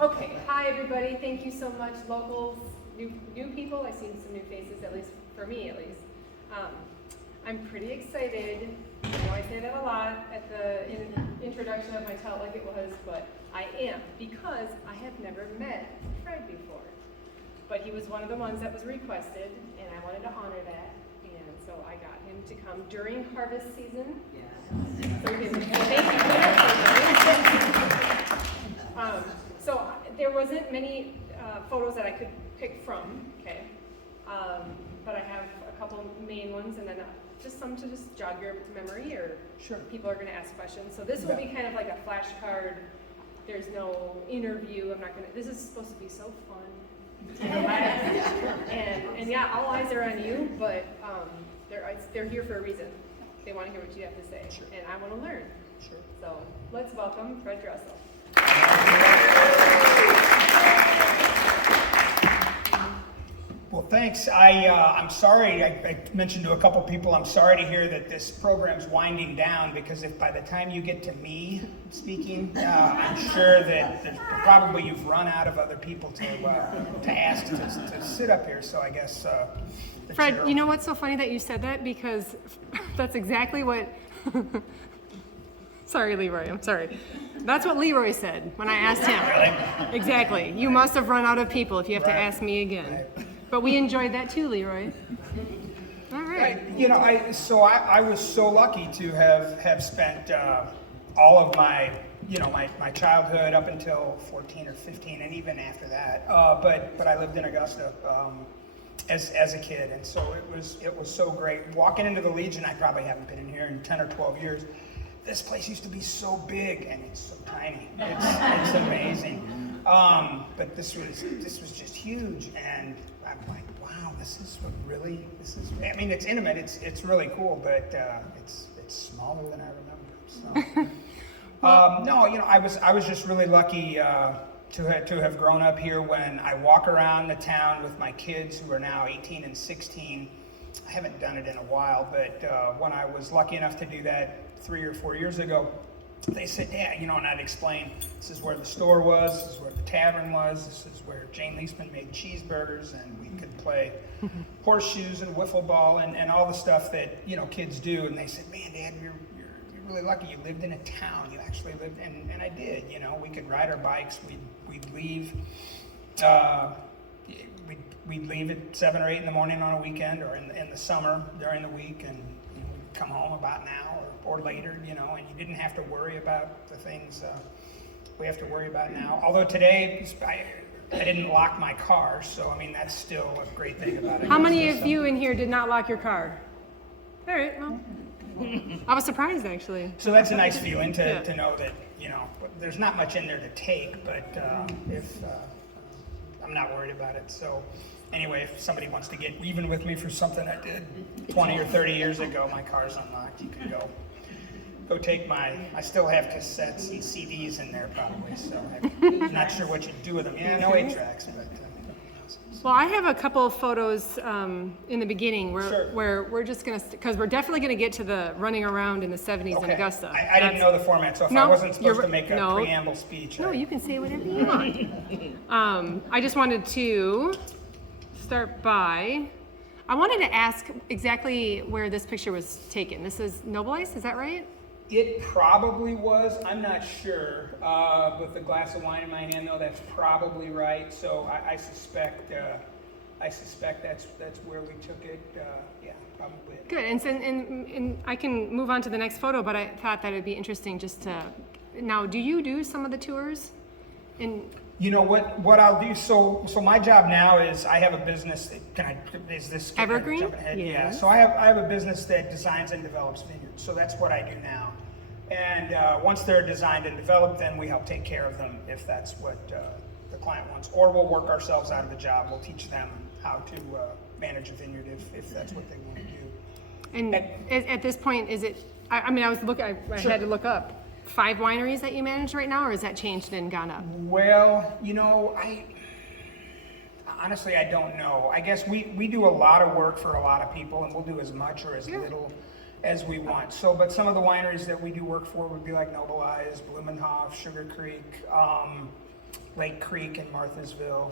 Okay, hi everybody. Thank you so much, locals, new people. I've seen some new faces, at least for me, at least. I'm pretty excited. I know I say that a lot at the introduction of my Tell It Like It Was, but I am because I have never met Fred before. But he was one of the ones that was requested, and I wanted to honor that. And so I got him to come during harvest season. Yeah. So we can thank you for that. So there wasn't many photos that I could pick from, okay? But I have a couple main ones, and then just some to just jog your memory, or sure. People are going to ask questions. So this will be kind of like a flashcard. There's no interview. I'm not going to. This is supposed to be so fun. and yeah, all eyes are on you, but they're here for a reason. They want to hear what you have to say, sure. And I want to learn. Sure. So let's welcome Fred Dressel. Well, thanks. I'm sorry. I mentioned to a couple people, I'm sorry to hear that this program's winding down, because if by the time you get to me speaking, I'm sure that probably you've run out of other people to ask to sit up here. So I guess. Fred, you know what's so funny that you said that, because that's exactly what. Sorry, Leroy. I'm sorry. That's what Leroy said when I asked him. Really? Exactly. You must have run out of people if you have to ask me again. Right. But we enjoyed that too, Leroy. All right. I was so lucky to have spent all of my my childhood up until 14 or 15, and even after that. But I lived in Augusta as a kid, and so it was so great walking into the Legion. I probably haven't been in here in 10 or 12 years. This place used to be so big, and it's so tiny. It's amazing. But this was just huge, and I'm like, wow, this is. I mean, it's intimate. It's really cool, but it's smaller than I remember. So, no, I was just really lucky to have grown up here. When I walk around the town with my kids, who are now 18 and 16. I haven't done it in a while, but when I was lucky enough to do that 3 or 4 years ago, they said, Dad, and I'd explain, this is where the store was, this is where the tavern was, this is where Jane Leisman made cheeseburgers, and we could play horseshoes and wiffle ball and all the stuff that, kids do. And they said, man, Dad, you're really lucky. You lived in a town. You actually lived, and I did. We could ride our bikes. We'd leave. We'd leave at 7 or 8 in the morning on a weekend, or in the summer during the week, and we'd come home about now or later, and you didn't have to worry about the things we have to worry about now. Although today, I didn't lock my car, so I mean that's still a great thing about it. How many of you in here did not lock your car? All right, well, I was surprised actually. So that's a nice feeling to know that there's not much in there to take, but if I'm not worried about it. So anyway, if somebody wants to get even with me for something I did 20 or 30 years ago, my car's unlocked. You can go take I still have cassettes and CDs in there probably, so I'm not sure what you'd do with them. Yeah, no 8-tracks, but. Well, I have a couple of photos in the beginning where we're just going to, because we're definitely going to get to the running around in the 70s in Augusta. I didn't know the format, so if I wasn't supposed to make a preamble speech. No, you can say whatever you want. I just wanted to start by, I wanted to ask exactly where this picture was taken. This is Noble Ice, is that right? It probably was. I'm not sure. With a glass of wine in my hand, though, that's probably right. So I suspect that's where we took it. Yeah, probably. Good. And I can move on to the next photo, but I thought that it'd be interesting just to. Now, do you do some of the tours? What I'll do. So my job now is I have a business. Is this Evergreen? Jumping ahead? Yes. Yeah. So I have a business that designs and develops vineyards. So that's what I do now. And once they're designed and developed, then we help take care of them if that's what the client wants. Or we'll work ourselves out of the job. We'll teach them how to manage a vineyard if that's what they want to do. And at this point, is it? I Sure. had to look up. 5 wineries that you manage right now, or has that changed and gone up? Well, honestly, I don't know. I guess we do a lot of work for a lot of people, and we'll do as much or as little as we want. So, but some of the wineries that we do work for would be like Noble Eyes, Blumenhof, Sugar Creek, Lake Creek in Marthasville.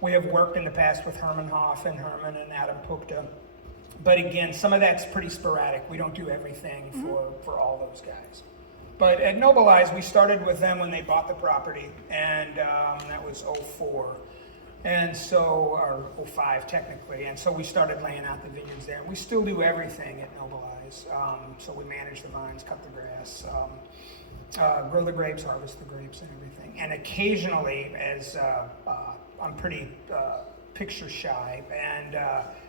We have worked in the past with Herman Hoff and Herman and Adam Pukta. But again, some of that's pretty sporadic. We don't do everything for all those guys. But at Noble Eyes, we started with them when they bought the property, and that was '04. And so, or '05 technically, and so we started laying out the vineyards there. We still do everything at Noble Eyes. So we manage the vines, cut the grass, grow the grapes, harvest the grapes and everything. And occasionally, as I'm pretty picture shy, and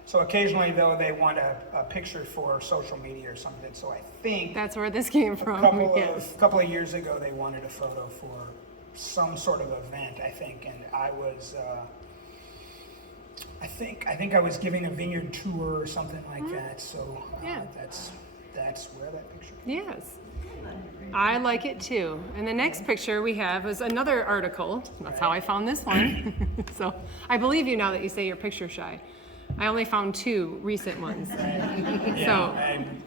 so occasionally though they want a picture for social media or something. So I think That's where this came from. a couple of years ago they wanted a photo for some sort of event, I think, and I was I think I was giving a vineyard tour or something like that. So that's where that picture came. Yes. I like it too. And the next picture we have is another article. That's how I found this one. So I believe you now that you say you're picture shy. I only found 2 recent ones. Yeah, So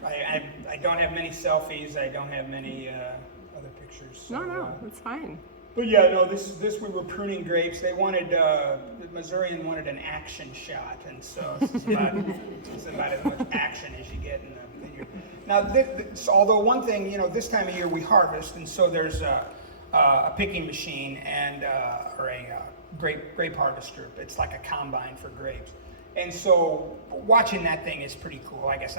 I don't have many selfies. I don't have many other pictures. So, no, that's fine. But yeah, no, this we were pruning grapes. They wanted the Missourian wanted an action shot, and so it's about as much action as you get in the vineyard. Now, although one thing, this time of year we harvest, and so there's a picking machine and or a grape harvester. It's like a combine for grapes, and so watching that thing is pretty cool. I guess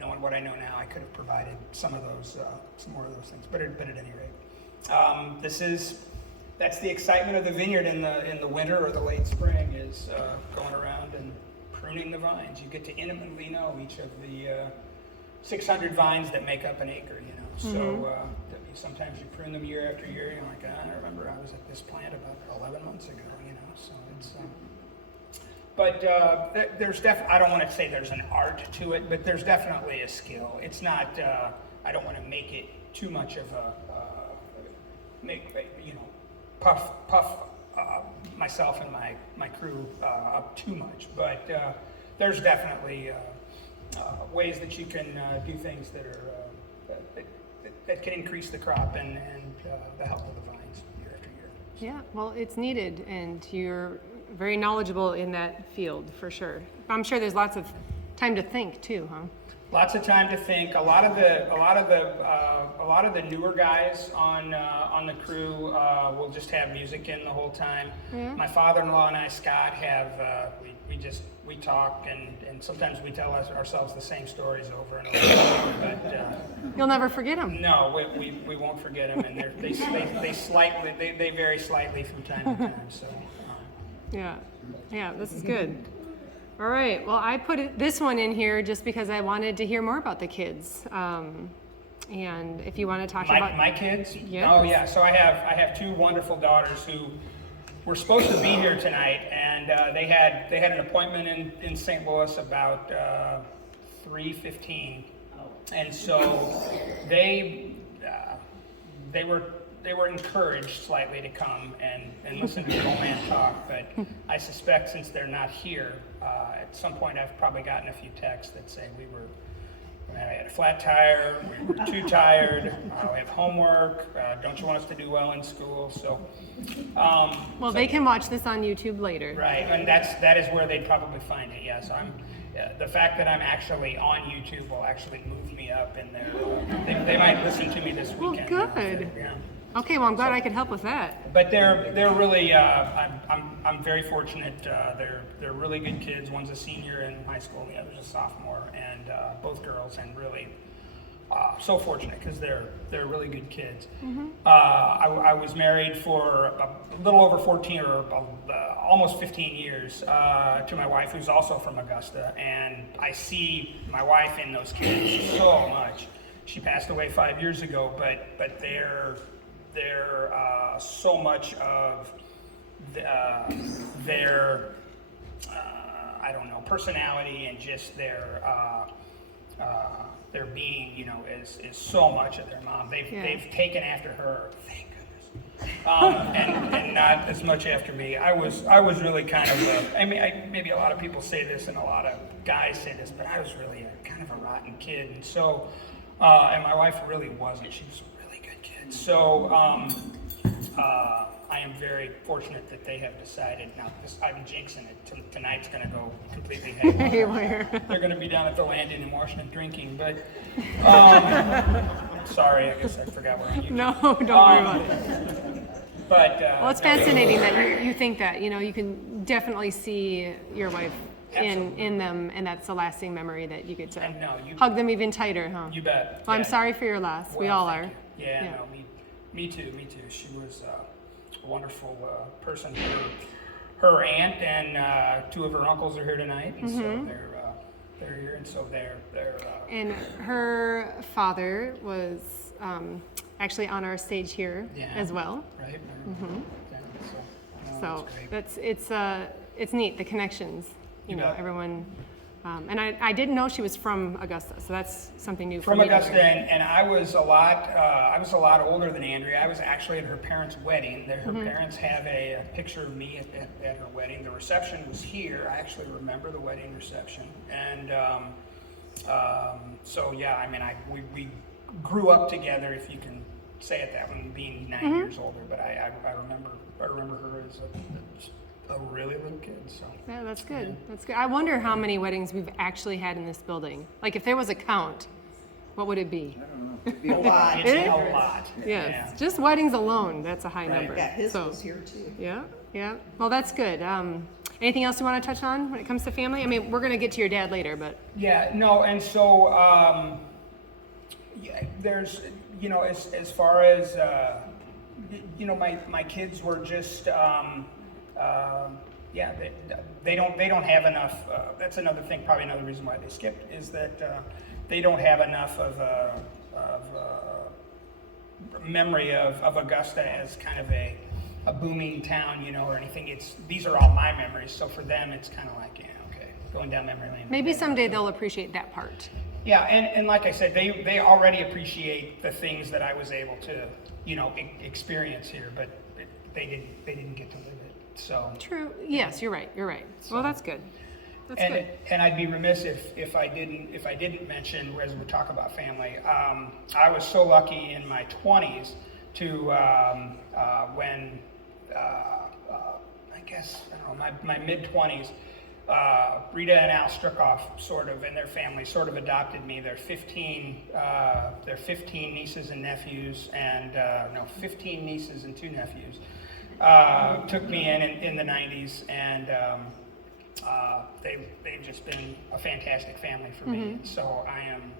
knowing what I know now, I could have provided some more of those things. But at any rate, that's the excitement of the vineyard in the winter or the late spring is going around and pruning the vines. You get to intimately know each of the 600 vines that make up an acre. So sometimes you prune them year after year. You're like, I remember I was at this plant about 11 months ago. So it's. But there's I don't want to say there's an art to it, but there's definitely a skill. It's not. I don't want to make it too much of a puff myself and my crew up too much. But there's definitely ways that you can do things that are that can increase the crop and the health of the vines year after year. Yeah, well, it's needed, and you're very knowledgeable in that field for sure. I'm sure there's lots of time to think too, huh? Lots of time to think. A lot of the newer guys on the crew will just have music in the whole time. Yeah. My father-in-law and I, Scott, have we talk and sometimes we tell ourselves the same stories over and over. But you'll never forget them. No, we won't forget them, and they vary slightly from time to time. So. Yeah, this is good. All right, well, I put this one in here just because I wanted to hear more about the kids. And if you want to talk about my kids? Yes. Oh yeah, so I have 2 wonderful daughters who were supposed to be here tonight, and they had an appointment in St. Louis about 3:15, and so they were encouraged slightly to come and listen to the old man talk, but I suspect since they're not here, at some point I've probably gotten a few texts that say I had a flat tire, we were too tired, we have homework, don't you want us to do well in school? So, they can watch this on YouTube later. Right, and that is where they'd probably find it. Yes, the fact that I'm actually on YouTube will actually move me up in there. They might listen to me this weekend. Well, good. Yeah. Okay, well, I'm glad I could help with that. But they're really I'm very fortunate. They're really good kids. One's a senior in high school, and the other's a sophomore, and both girls, and really so fortunate because they're really good kids. Mm-hmm. I was married for a little over 14 or almost 15 years to my wife, who's also from Augusta, and I see my wife in those kids so much. She passed away 5 years ago, but they're so much of their personality and just their being, is so much of their mom. They've taken after her, thank goodness, and not as much after me. I was really kind of maybe a lot of people say this and a lot of guys say this, but I was really kind of a rotten kid, and so and my wife really wasn't. She was a really good kid. So very fortunate that they have decided. Now, I'm jinxing it. Tonight's going to go completely haywire. They're going to be down at the Landing in Washington drinking, but sorry, I guess I forgot what you. No, don't worry about it. But Well, it's fascinating that you think that, you know, you can definitely see your wife in them, and that's the lasting memory that you get to hug them even tighter, huh? You bet. Well, I'm sorry for your loss. We all are. Yeah, no, me too. She was a wonderful person. Her aunt and two of her uncles are here tonight, and so they're here, and so they're. And her father was actually on our stage here as well. Right. So it's neat, the connections. You know, everyone. And I didn't know she was from Augusta, so that's something new for me. From Augusta, and I was a lot older than Andrea. I was actually at her parents' wedding. Her parents have a picture of me at her wedding. The reception was here. I actually remember the wedding reception, and so yeah, I mean, we grew up together, if you can say it that way, being 9 years older. But I remember her as a really little kid. So yeah, that's good. Yeah. That's good. I wonder how many weddings we've actually had in this building. Like, if there was a count, what would it be? I don't know. It'd be a lot. It's a lot. Yes. Yeah. Just weddings alone, that's a high number. Yeah, his was here too. Yeah. Well, that's good. Anything else you want to touch on when it comes to family? I mean, we're going to get to your dad later, but. Yeah, no, and so there's, you know, as far as, you know, my kids were just, they don't have enough. That's another thing, probably another reason why they skipped, is that they don't have enough of memory of Augusta as kind of a booming town, you know, or anything. These are all my memories, so for them it's kind of like, okay, going down memory lane. Maybe someday they'll appreciate that part. Yeah, and like I said, they already appreciate the things that I was able to, you know, experience here, but they didn't get to live it. So true. Yes, you're right. So, well, that's good. And I'd be remiss if I didn't mention, as we talk about family, I was so lucky in my 20s to when I guess, I don't know, my mid 20s, Rita and Al Strickoff sort of, and their family sort of adopted me. They're 15 nieces and nephews, and 15 nieces and 2 nephews. Took me in the 90s, and they've just been a fantastic family for me. So I am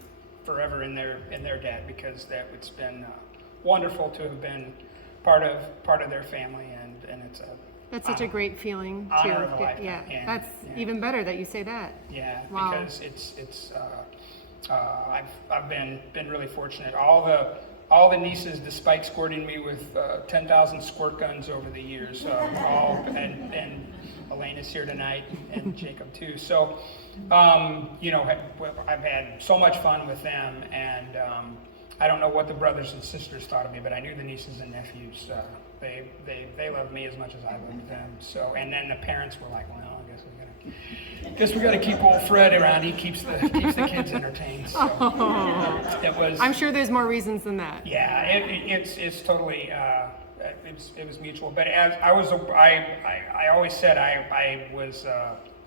forever in their debt, because it's been wonderful to have been part of their family, and it's that's such a great feeling too. Honor of a lifetime. Yeah, that's even better that you say that. Yeah, wow. Because it's I've been really fortunate. All the nieces, despite squirting me with 10,000 squirt guns over the years, and Elaine is here tonight, and Jacob too. So, you know, I've had so much fun with them, and I don't know what the brothers and sisters thought of me, but I knew the nieces and nephews. They loved me as much as I loved them. So, and then the parents were like, well, I guess we got to keep old Fred around. He keeps the kids entertained. So it was. I'm sure there's more reasons than that. Yeah, it's totally it was mutual. But as I always said I was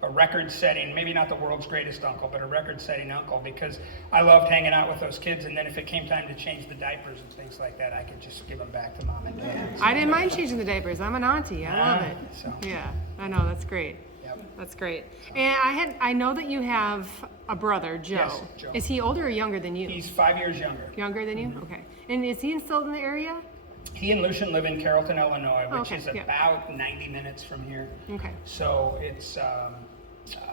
a record-setting, maybe not the world's greatest uncle, but a record-setting uncle, because I loved hanging out with those kids. And then if it came time to change the diapers and things like that, I could just give them back to mom and dad. So, I didn't mind changing the diapers. I'm an auntie. I love it. So. Yeah, I know. That's great. That's great. And I know that you have a brother, Joe. Yes, Joe. Is he older or younger than you? He's 5 years younger. Younger than you? Okay. And is he still in the area? He and Lucian live in Carrollton, Illinois, which is about 90 minutes from here. Okay. So it's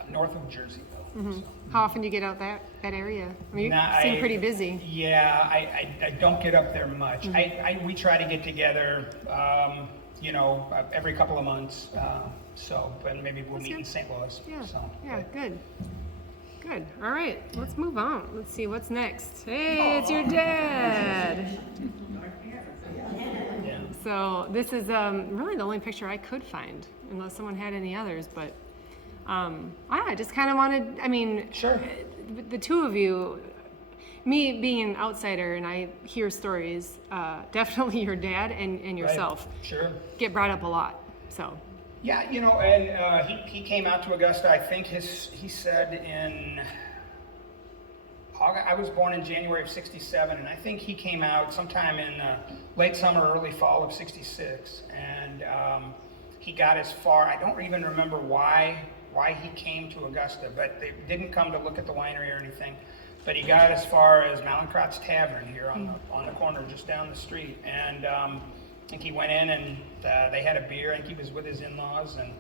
north of Jerseyville. So. How often do you get out that area? I mean, you seem pretty busy. Yeah, I don't get up there much. We try to get together, you know, every couple of months. But maybe we'll meet in St. Louis. Yeah. So, yeah. Good. All right. Let's move on. Let's see what's next. Hey, it's your dad. Yeah. So this is really the only picture I could find, unless someone had any others. But I just kind of wanted. I mean, sure. The two of you. me being an outsider and I hear stories, definitely your dad and yourself Sure. get brought up a lot. So Yeah, and he came out to Augusta. I think he said in August. I was born in January of =67, and I think he came out sometime in late summer, early fall of '66, and he got as far. I don't even remember why he came to Augusta, but they didn't come to look at the winery or anything. But he got as far as Mallinckrodt's Tavern here on the corner just down the street, and I think he went in and they had a beer. I think he was with his in-laws, and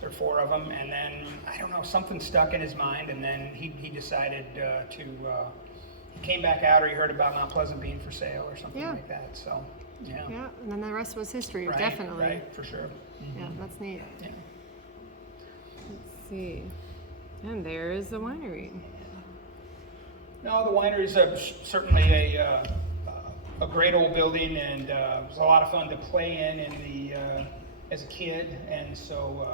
there were 4 of them. And then I don't know, something stuck in his mind, and then he decided he came back out, or he heard about Mount Pleasant being for sale or something like that. So yeah. yeah, and then the rest was history, Right, definitely. right, for sure. Yeah, that's neat. Yeah. Let's see. And there's the winery. No, the winery is certainly a great old building, and it was a lot of fun to play in as a kid, and so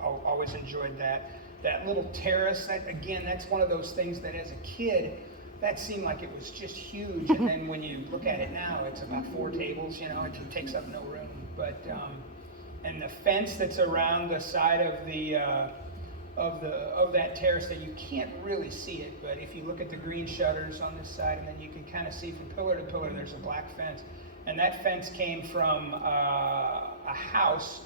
I always enjoyed that. That little terrace, that's one of those things that as a kid, that seemed like it was just huge, and then when you look at it now, it's about 4 tables, it takes up no room. But and the fence that's around the side of of that terrace, that you can't really see it, but if you look at the green shutters on this side, and then you can kind of see from pillar to pillar, there's a black fence, and that fence came from a house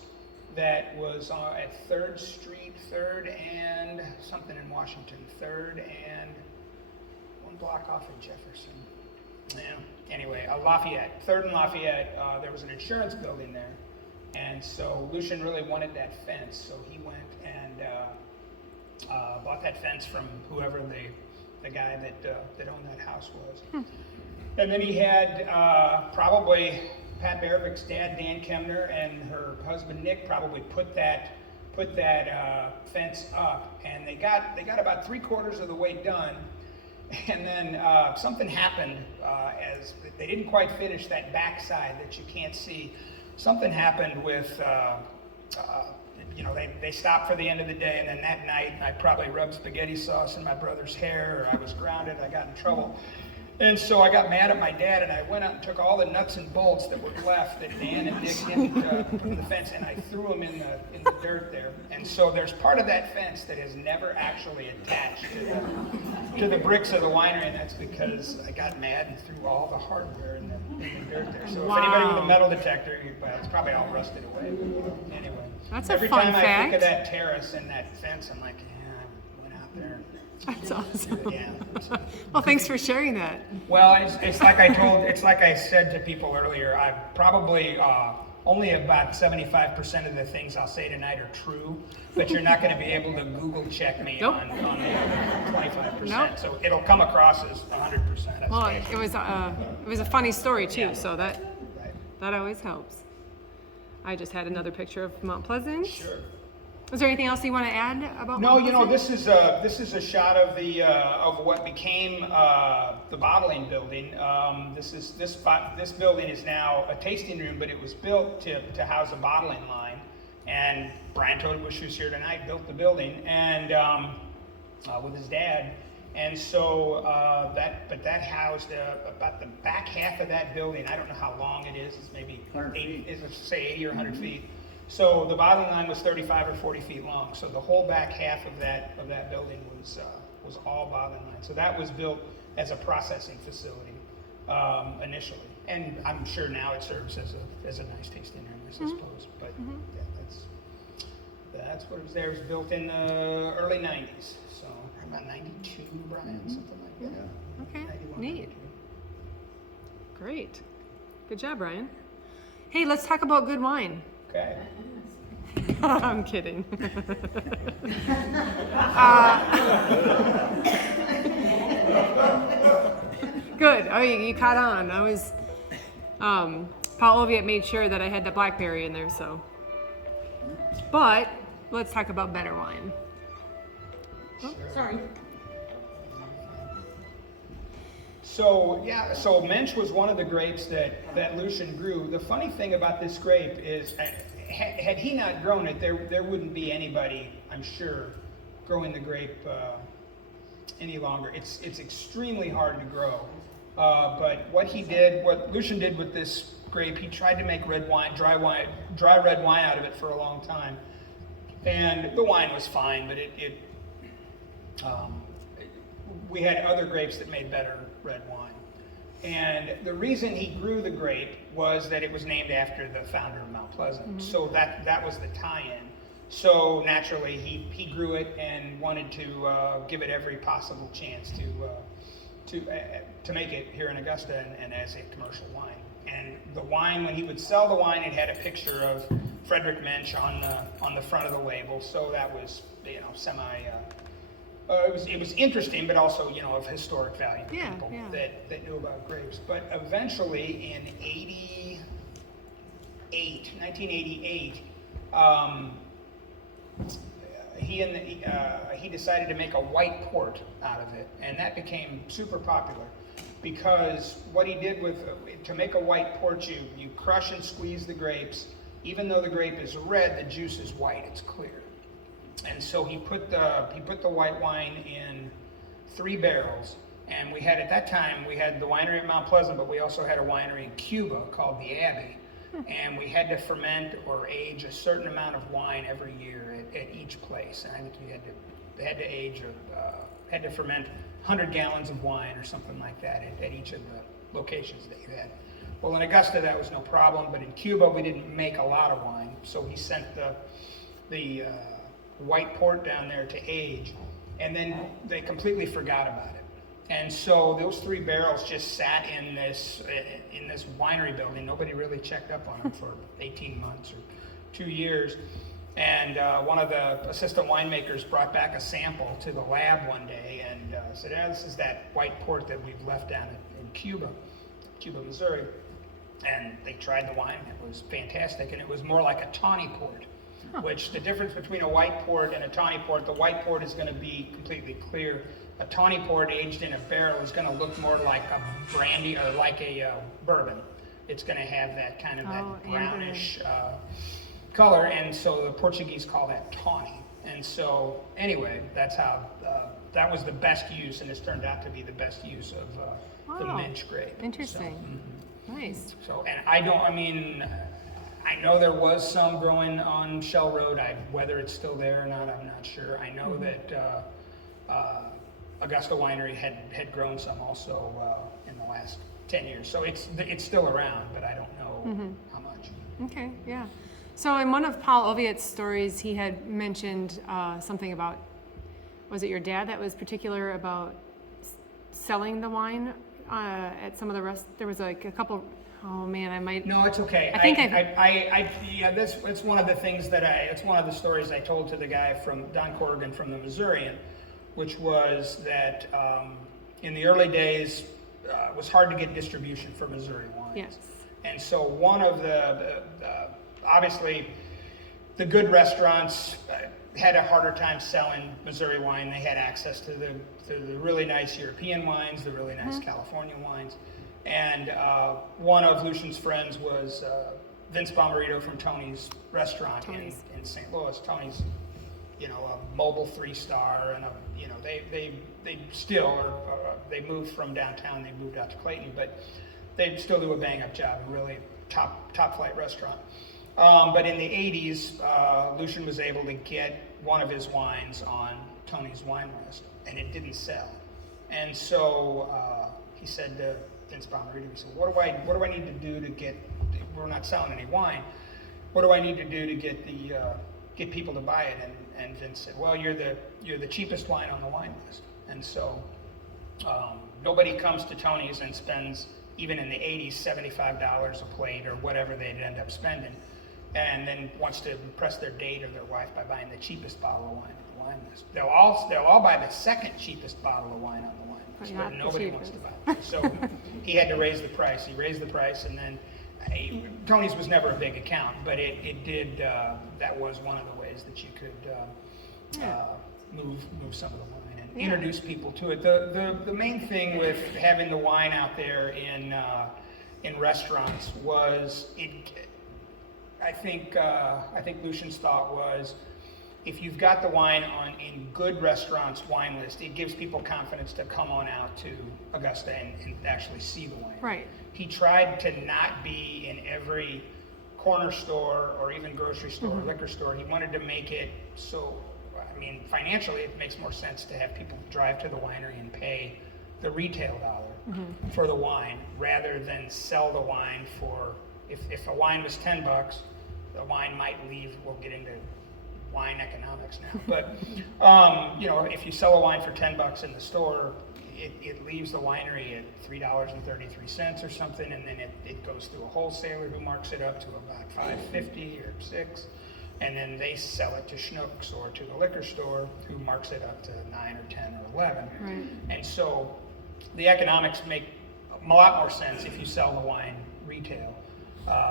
that was at 3rd Street, 3rd and something in Washington, 3rd and 1 block off of Jefferson. Yeah. Anyway, Lafayette, 3rd and Lafayette. There was an insurance building there, and so Lucian really wanted that fence, so he went and bought that fence from whoever the guy that owned that house was. And then he had probably Pat Barabich's dad, Dan Kemner, and her husband Nick probably put that fence up, and they got about 3/4 of the way done, and then something happened as they didn't quite finish that back side that you can't see. Something happened with they stopped for the end of the day, and then that night I probably rubbed spaghetti sauce in my brother's hair, or I was grounded, I got in trouble. And so I got mad at my dad, and I went out and took all the nuts and bolts that were left that Dan and Nick didn't put in the fence, and I threw them in the dirt there. And so there's part of that fence that is never actually attached to the bricks of the winery, and that's because I got mad and threw all the hardware in the dirt there. So if anybody with a metal detector, it's probably all rusted away. Anyway, that's a every fun time I fact. think of that terrace and that fence, I'm like, yeah, I went out there. That's awesome. Yeah. Well, thanks for sharing that. Well, it's like I said to people earlier. I probably only about 75% of the things I'll say tonight are true, but you're not going to be able to Google check me Nope. on the other 25%. Nope. So it'll come across as 100%. Well, it was a funny story too, so that Right. always helps. I just had another picture of Mount Pleasant. Sure. Is there anything else you want to add about? No, Mount Pleasant? this is a shot of of what became the bottling building. This building is now a tasting room, but it was built to house a bottling line. And Brian Totebush, who's here tonight, built the building, and with his dad. And so that housed about the back half of that building. I don't know how long it is. It's maybe 80 or 100 feet. So the bottling line was 35 or 40 feet long. So the whole back half of that building was all bottling line. So that was built as a processing facility initially, and I'm sure now it serves as a nice tasting room, I suppose. But yeah, that's what it was there. It was built in the early '90s, so about '92, Brian, something like that. Okay, 91, neat. 92. Great. Good job, Brian. Hey, let's talk about good wine. Okay. I'm kidding. Good. Oh, you caught on. I was. Paul Oviatt made sure that I had the blackberry in there, so. But let's talk about better wine. Sorry. So Mensch was one of the grapes that Lucian grew. The funny thing about this grape is, had he not grown it, there wouldn't be anybody, I'm sure, growing the grape any longer. It's extremely hard to grow. But what Lucian did with this grape, he tried to make dry red wine out of it for a long time. And the wine was fine, but we had other grapes that made better red wine. And the reason he grew the grape was that it was named after the founder of Mount Pleasant. So that was the tie-in. So naturally, he grew it and wanted to give it every possible chance to make it here in Augusta and as a commercial wine. And the wine, when he would sell the wine, it had a picture of Frederick Mensch on the front of the label. So that was it was interesting, but also of historic value to people that knew about grapes. But eventually, in 1988. He decided to make a white port out of it, and that became super popular because what he did to make a white port, you crush and squeeze the grapes. Even though the grape is red, the juice is white; it's clear. And so he put the white wine in 3 barrels, and at that time we had the winery at Mount Pleasant, but we also had a winery in Cuba called the Abbey. And we had to ferment or age a certain amount of wine every year at each place. And I think they had to ferment 100 gallons of wine or something like that at each of the locations that you had. Well, in Augusta that was no problem, but in Cuba we didn't make a lot of wine, so he sent the white port down there to age, and then they completely forgot about it. And so those 3 barrels just sat in this winery building. Nobody really checked up on them for 18 months or 2 years. And one of the assistant winemakers brought back a sample to the lab one day and said, this is that white port that we've left down in Cuba, Missouri. And they tried the wine. It was fantastic. And it was more like a tawny port, which the difference between a white port and a tawny port, the white port is going to be completely clear. A tawny port aged in a barrel is going to look more like a brandy or like a bourbon. It's going to have that kind of that brownish color, and so the Portuguese call that tawny. And so anyway, that's how that was the best use, and it's turned out to be the best use of the Mensch grape. Interesting. So, Nice. So, and I know there was some growing on Shell Road. Whether it's still there or not, I'm not sure. I know that Augusta Winery had grown some also in the last 10 years. So it's still around, but I don't know how much. Okay, yeah. So in one of Paul Oviatt's stories, he had mentioned something about, was it your dad that was particular about selling the wine at some of the there was like a couple, oh man, I might. No, it's okay. It's one of the things it's one of the stories I told to the guy from Don Corrigan from the Missourian, which was that in the early days, it was hard to get distribution for Missouri wines. Yes. And so one of obviously, the good restaurants had a harder time selling Missouri wine. They had access to the really nice European wines, the really nice California wines. And one of Lucian's friends was Vince Bomarito from Tony's restaurant in St. Louis. Tony's, a mobile 3-star, and they still are. They moved from downtown. They moved out to Clayton, but they still do a bang-up job. A really top flight restaurant. But in the 80s, Lucian was able to get one of his wines on Tony's wine list, and it didn't sell. And so he said to Vince Bomarito, he said, what do I need to do to get? We're not selling any wine. What do I need to do to get people to buy it? And Vince said, well, you're the cheapest wine on the wine list. And so nobody comes to Tony's and spends, even in the 80s, $75 a plate or whatever they'd end up spending, and then wants to impress their date or their wife by buying the cheapest bottle of wine on the wine list. They'll all buy the second cheapest bottle of wine on the wine list, but nobody wants to buy it. So he had to raise the price. He raised the price, and then Tony's was never a big account, but it did. That was one of the ways that you could move some of the wine and introduce people to it. The main thing with having the wine out there in restaurants was I think Lucian's thought was if you've got the wine in good restaurants' wine list, it gives people confidence to come on out to Augusta and actually see the wine. Right. He tried to not be in every corner store or even grocery store or liquor store. He wanted to make it so, I mean, financially it makes more sense to have people drive to the winery and pay the retail dollar for the wine rather than sell the wine for, if a wine was $10, the wine might leave, we'll get into wine economics now, but you know, if you sell a wine for $10 in the store, it leaves the winery at $3.33 or something, and then it goes through a wholesaler who marks it up to about $5.50 or $6, and then they sell it to Schnucks or to the liquor store who marks it up to $9 or $10 or $11. Right. And so the economics make a lot more sense if you sell the wine retail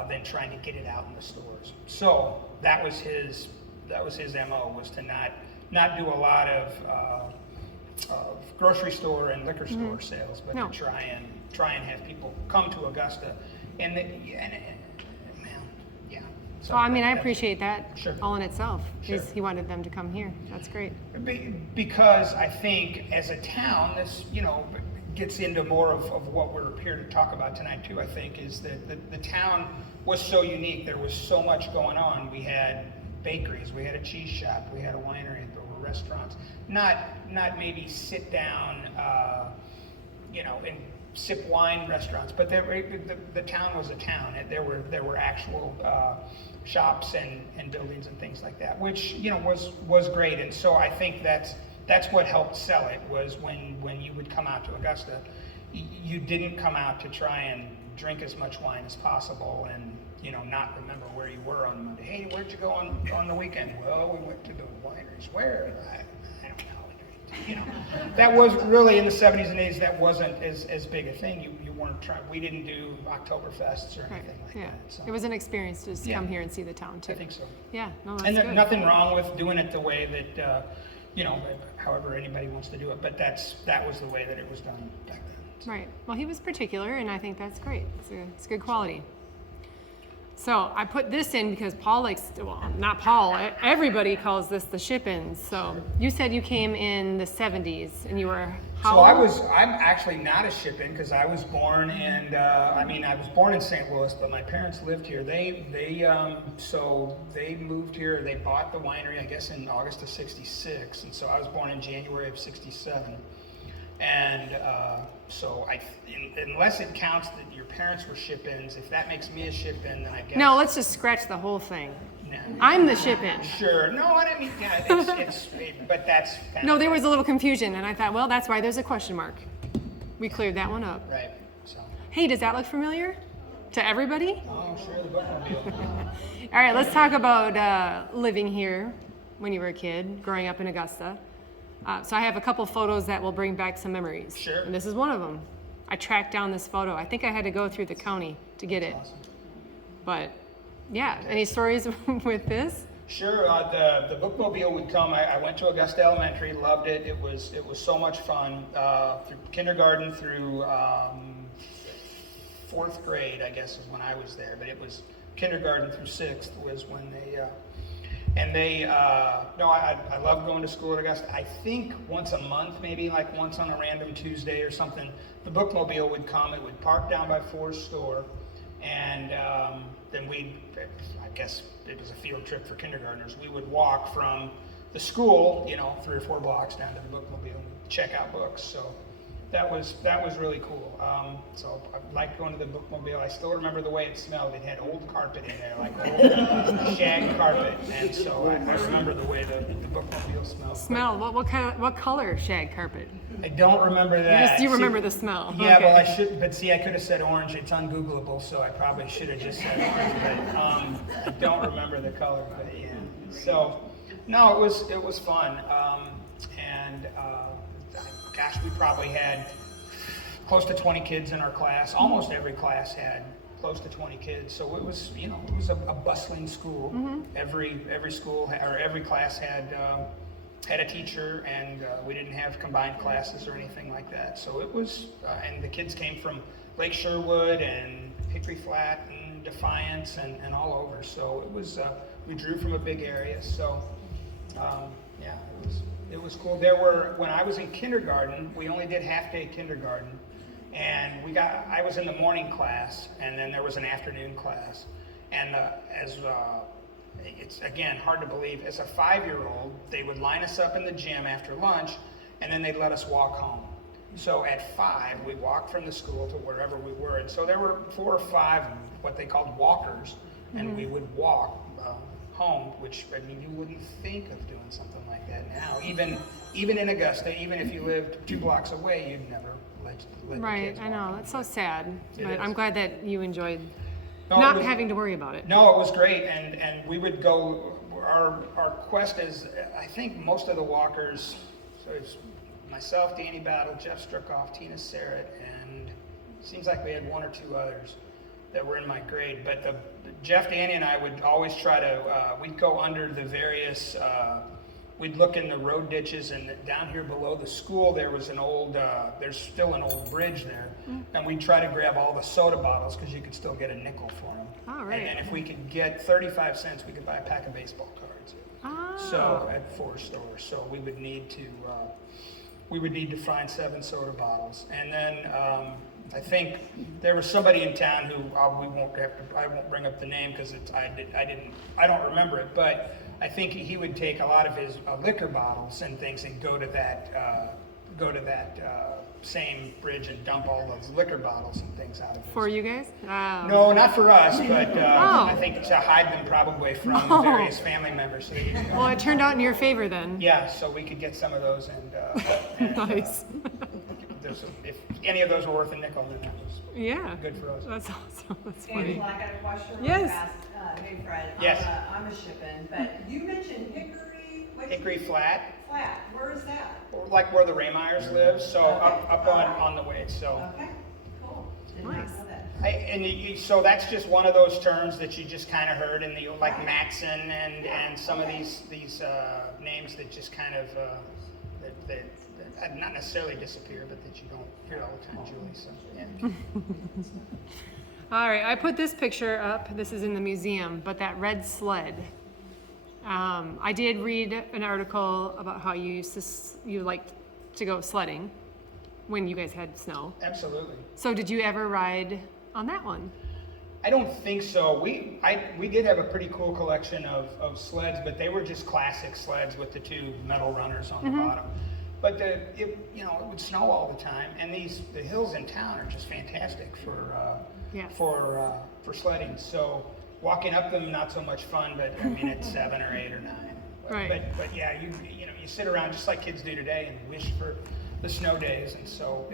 than trying to get it out in the stores. So that was his MO, was to not do a lot of grocery store and liquor store sales, but to try and have people come to Augusta. And yeah. So Well, I mean, I appreciate that Sure. all in itself. Sure. He wanted them to come here. That's great. Because I think as a town, this, you know, gets into more of what we're here to talk about tonight too, I think, is that the town was so unique. There was so much going on. We had bakeries, we had a cheese shop, we had a winery, there were restaurants. Not maybe sit down, you know, and sip wine restaurants, but the town was a town. And there were actual shops and buildings and things like that, which, you know, was great. And so I think that's what helped sell it, was when you would come out to Augusta, you didn't come out to try and drink as much wine as possible and, you know, not remember where you were on Monday. Hey, where'd you go on the weekend? Well, we went to the wineries. Where? I don't know. You know, that was really, in the 70s and 80s, that wasn't as big a thing. You weren't trying, we didn't do Oktoberfests or anything like Yeah. that. So It was an experience to just Yeah. come here and see the town too. I think so. Yeah. No, that's And good. there's nothing wrong with doing it the way that, you know, however anybody wants to do it, but that was the way that it was done back then. So. Right. Well, he was particular, and I think that's great. It's good quality. So I put this in because Paul likes, well, not Paul, everybody calls this the ship-ins. So you said you came in the 70s, and you were how So old? I'm actually not a ship-in because I was born in, I was born in St. Louis, but my parents lived here. So they moved here, they bought the winery, I guess, in August of '66, and so I was born in January of '67. And so unless it counts that your parents were ship-ins, if that makes me a ship-in, then I guess. No, let's just scratch the whole thing. No. I'm the ship-in. Sure. No, I mean, yeah, but that's. No, there was a little confusion, and I thought, well, that's why there's a question mark. We cleared that one up. Right. So. Hey, does that look familiar to everybody? Oh, sure, the bookmobile. All right, let's talk about living here when you were a kid, growing up in Augusta. So I have a couple photos that will bring back some memories. Sure. And this is one of them. I tracked down this photo. I think I had to go through the county to get it. Awesome. But yeah, any stories with this? Sure. The bookmobile would come. I went to Augusta Elementary, loved it. It was so much fun. Through kindergarten through 4th grade, I guess, is when I was there. But it was kindergarten through 6th was when they. I love going to school at Augusta. I think once a month, maybe like once on a random Tuesday or something, the bookmobile would come. It would park down by Ford's store, and then I guess it was a field trip for kindergartners. We would walk from the school, 3 or 4 blocks down to the bookmobile and check out books. So that was really cool. So I liked going to the bookmobile. I still remember the way it smelled. It had old carpet in there, like old shag carpet, and so I remember the way the bookmobile smelled. Smell. What color shag carpet? I don't remember that. You remember the smell. Yeah, Okay. well, I should, but see, I could have said orange. It's ungoogleable, so I probably should have just said orange. But I don't remember the color. But yeah, so no, it was fun, and gosh, we probably had close to 20 kids in our class. Almost every class had close to 20 kids, so it was a bustling school. Mm-hmm. Every school or every class had a teacher, and we didn't have combined classes or anything like that. So it was, and the kids came from Lake Sherwood and Hickory Flat and Defiance and all over. So it was, we drew from a big area. So Yeah, it was cool. When I was in kindergarten, we only did half-day kindergarten, and I was in the morning class, and then there was an afternoon class. And it's again hard to believe, as a 5-year-old, they would line us up in the gym after lunch, and then they'd let us walk home. So at 5, we walked from the school to wherever we were. And so there were 4 or 5 what they called walkers, and we would walk home, which, I mean, you wouldn't think of doing something like that now. Even in Augusta, even if you lived 2 blocks away, you'd never let the Right, kids I walk know, home. that's so sad, It but is. I'm glad that you enjoyed No, it not was- having to worry about it. No, it was great, and we would go, our quest is, I think most of the walkers, so it's myself, Danny Battle, Jeff Struckoff, Tina Serrett, and it seems like we had 1 or 2 others that were in my grade, but Jeff, Danny, and I would always try to, we'd go under the various, we'd look in the road ditches, and down here below the school, there was there's still an old bridge there, and we'd try to grab all the soda bottles, because you could still get a nickel for them. Oh, right. And if we could get 35 cents, we could buy a pack of baseball cards. Oh. So at 4 stores, so we would need to find 7 soda bottles, and then I think there was somebody in town who I won't bring up the name because I don't remember it, but I think he would take a lot of his liquor bottles and things and go to that same bridge and dump all those liquor bottles and things out of it. For you guys? No, not for us, but Oh. I think to hide them probably from Oh. various family members. So they didn't know. Well, it turned out in your favor then. Yeah, so we could get some of those, and Nice. if any of those were worth a nickel, then that was Yeah. good for us. That's awesome. That's Andy, funny. I got a question. Yes. Hey, Fred. Yes. I'm a shipping, but you mentioned Hickory. Hickory Flat, Flat. Where is that? like where the Raymeyers live, so Okay. up on the way. So, Okay, cool. Did not Nice. know that. so that's just one of those terms that you just kind of heard in the like Matson and some of these names that just kind of that not necessarily disappear, but that you don't hear all the time, Julie. So yeah. All right, I put this picture up. This is in the museum, but that red sled. I did read an article about how you liked to go sledding when you guys had snow. Absolutely. So did you ever ride on that one? I don't think so. We did have a pretty cool collection of sleds, but they were just classic sleds with the 2 metal runners on the bottom. But it would snow all the time, and the hills in town are just fantastic Yes. for sledding. So walking up them, not so much fun, but I mean at 7 or 8 or 9. Right. But yeah, you sit around just like kids do today and wish for the snow days. And so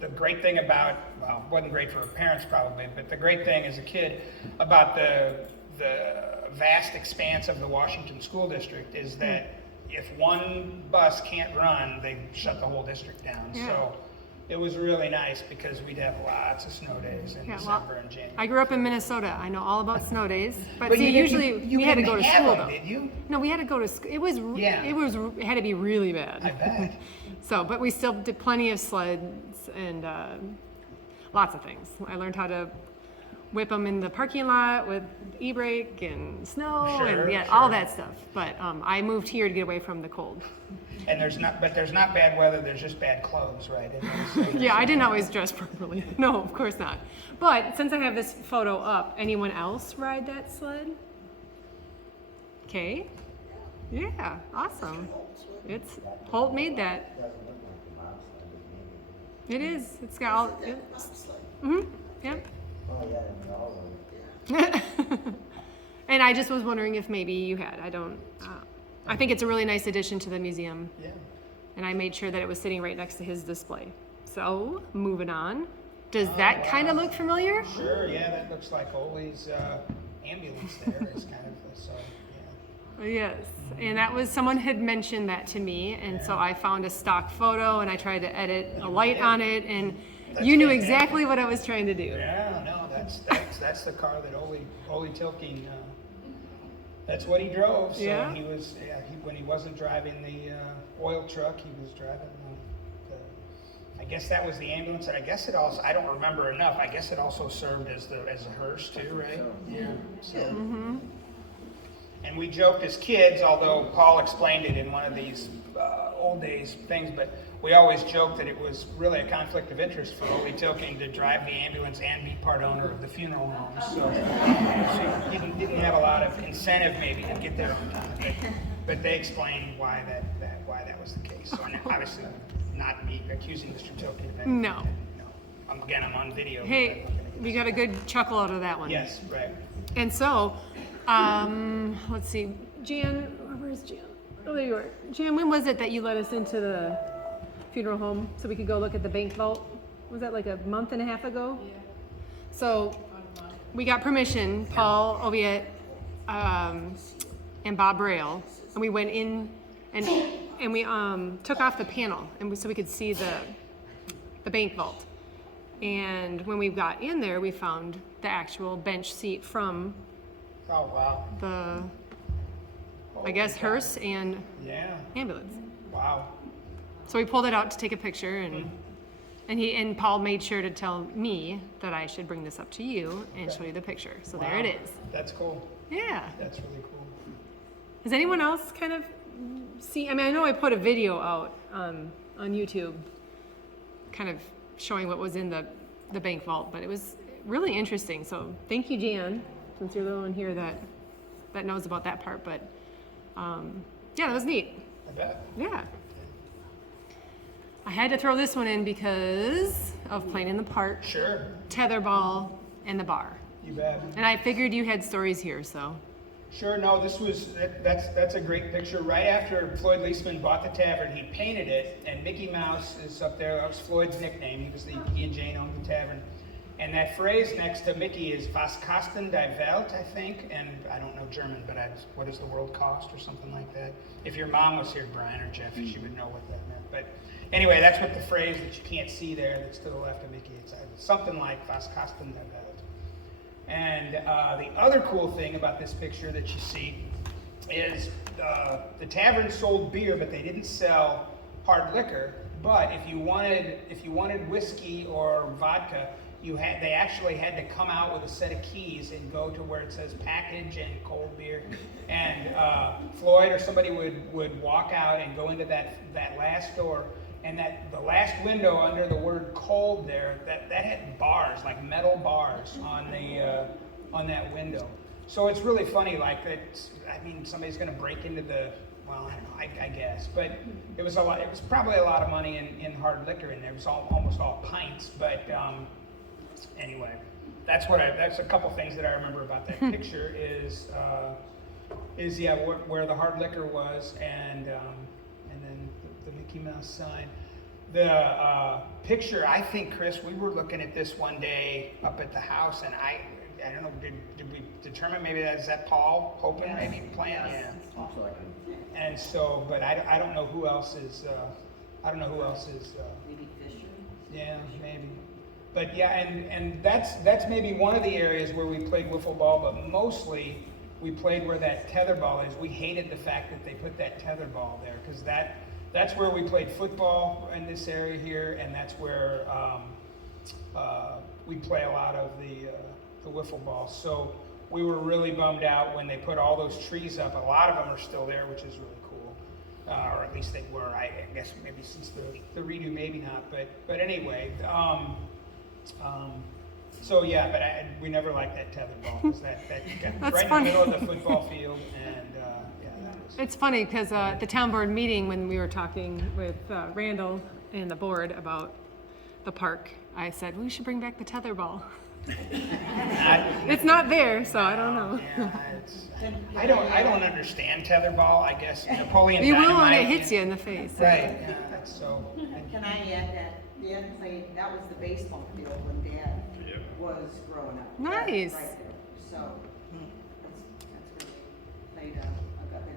the great thing about, well, wasn't great for parents probably, but the great thing as a kid about the vast expanse of the Washington School District is that if one bus can't run, they shut the whole district down. Yeah. So it was really nice because we'd have lots of snow days in Yeah, well, December and January. I grew up in Minnesota. I know all about snow days. But see, you usually you we had to didn't go to have school them, though. did you? No, we had to go to school. Yeah. It had to be really bad. I bet. So, but we still did plenty of sleds and lots of things. I learned how to whip them in the parking lot with e-brake and snow Sure, and yeah, sure. all that stuff. But I moved here to get away from the cold. And there's not bad weather. There's just bad clothes, right? Yeah, I didn't always dress properly. No, of course not. But since I have this photo up, anyone else ride that sled? Okay. Yeah, awesome. It's Holt made that. It is. It's got all. Yeah. And I just was wondering if maybe you had. I don't. I think it's a really nice addition to the museum, Yeah. and I made sure that it was sitting right next to his display. So moving on. Does that kind of look familiar? Sure. Yeah, that looks like Ole's ambulance there. Is kind of so. Yeah. Yes, and that was, someone had mentioned that to me, and so I found a stock photo and I tried to edit a light on it, and That's you knew fantastic. exactly what I was trying to do. Yeah. No, that's the car that Ole Tilking. That's what he drove. So Yeah? when he wasn't driving the oil truck, he was driving I guess that was the ambulance, and I guess it also, I don't remember enough, I guess it also served as a hearse too, right? Yeah. So. And and we joked as kids, although Paul explained it in one of these old days things, but we always joked that it was really a conflict of interest for Ole Tilking to drive the ambulance and be part owner of the funeral home. So she didn't have a lot of incentive maybe to get there on time. But they explained why that was the case. So obviously, not me accusing Mr. Tilking of anything. No. Again, I'm on video. Hey, we got a good chuckle out of that one. Yes, right. And so, let's see, Jan, where's Jan? Oh, there you are. Jan, when was it that you let us into the funeral home so we could go look at the bank vault? Was that like a month and a half ago? Yeah. So, we got permission, Paul Oviatt, and Bob Braille, and we went in and we took off the panel and so we could see the bank vault. And when we got in there, we found the actual bench seat from Oh, wow. the, Holy I guess, cow. hearse and Yeah, ambulance. wow. So we pulled it out to take a picture, and Paul made sure to tell me that I should bring this up to you and show you the picture. So there it Wow. is. That's cool. Yeah. That's really cool. Has anyone else kind of see? I mean, I know I put a video out on YouTube, kind of showing what was in the bank vault, but it was really interesting. So thank you, Jan, since you're the one here that knows about that part. But yeah, that was neat. I bet. Yeah. I had to throw this one in because of playing in the park, Sure. tetherball, and the bar. You bet. And I figured you had stories here, so. Sure, no, that's a great picture. Right after Floyd Leisman bought the tavern, he painted it, and Mickey Mouse is up there. That was Floyd's nickname. He and Jane owned the tavern. And that phrase next to Mickey is Was kosten die Welt, I think, and I don't know German, but what does the world cost or something like that. If your mom was here, Brian or Jeff, she would know what that meant. But anyway, that's what the phrase that you can't see there that's to the left of Mickey, it's something like Was kosten die Welt. And the other cool thing about this picture that you see is the tavern sold beer, but they didn't sell hard liquor. But if you wanted whiskey or vodka, they actually had to come out with a set of keys and go to where it says package and cold beer. And Floyd or somebody would walk out and go into that last door, and the last window under the word cold there, that had bars, like metal bars on that window. So it's really funny, like that. I mean, somebody's going to break into well, I don't know, I guess, but it was probably a lot of money in hard liquor in there. It was almost all pints, but anyway, that's a couple things that I remember about that picture is where the hard liquor was, and then the Mickey Mouse sign. The picture, I think, Chris, we were looking at this one day up at the house, and I don't know, did we determine maybe is that Paul Hopen maybe playing? Yes. Yeah. And so, but I don't know who else is. Maybe Fisher. Yeah, maybe. But yeah, and that's maybe one of the areas where we played wiffle ball, but mostly we played where that tether ball is. We hated the fact that they put that tether ball there, because that's where we played football in this area here, and that's where we play a lot of the wiffle ball. So we were really bummed out when they put all those trees up. A lot of them are still there, which is really cool, or at least they were. I guess maybe since the redo, maybe not. But anyway. So yeah, but we never liked that tether ball, because that got right funny. in the middle of the football field, and yeah, that was. It's funny because at the town board meeting, when we were talking with Randall and the board about the park, I said, we should bring back the tether ball. It's not there, so I don't know. Yeah, I don't understand tetherball. I guess Napoleon You will when Dynamite it hits you in the face. Right. Yeah, so. Can I add that Dad played, that was the baseball field when Dad was growing up. Nice. Right there. So that's where they played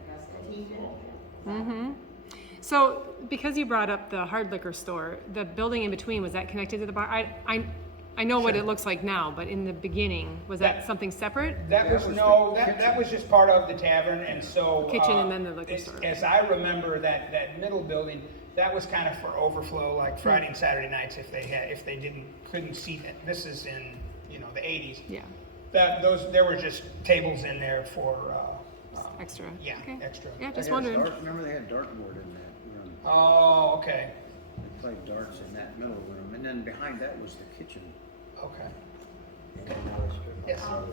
Augusta team did. Mm-hmm. So because you brought up the hard liquor store, the building in between, was that connected to the bar? I know what Sure. it looks like now, but in the beginning, was that something separate? That was just part of the tavern, and so Kitchen and then the liquor store. As I remember, that middle building, that was kind of for overflow, like Friday and Saturday nights if they couldn't seat it. This is in the 80s. Yeah. There were just tables in there for extra. Yeah, Okay. extra. Yeah, just They had wondering. remember they had dartboard in that room. Oh, okay, They played darts in that middle room, and then behind that was the kitchen. okay. Yes. Friend,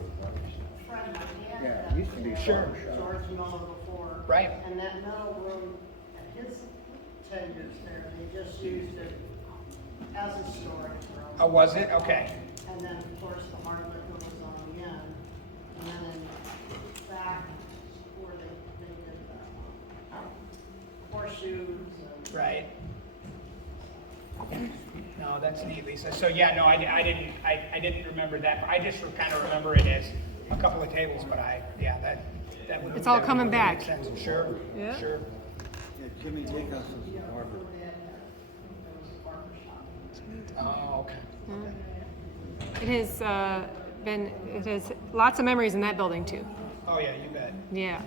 my dad Yeah, had it used to be a Sure. barber shop. George Miller before. Right. And that middle room, at his tenures there, they just used it as a storage room. Oh, was it? Okay. And then, of course, the hard liquor was on the end. And then in back where they did the horseshoes and. Right. No, that's neat, Lisa. So yeah, no, I didn't remember that. I just kind of remember it as a couple of tables, but that would. It's all that would coming make back. sense. Sure. Yeah. Sure. Yeah, Jimmy Jacobs was the barber. Oh, okay. It has it has lots of memories in that building too. Oh yeah, you bet. Yeah.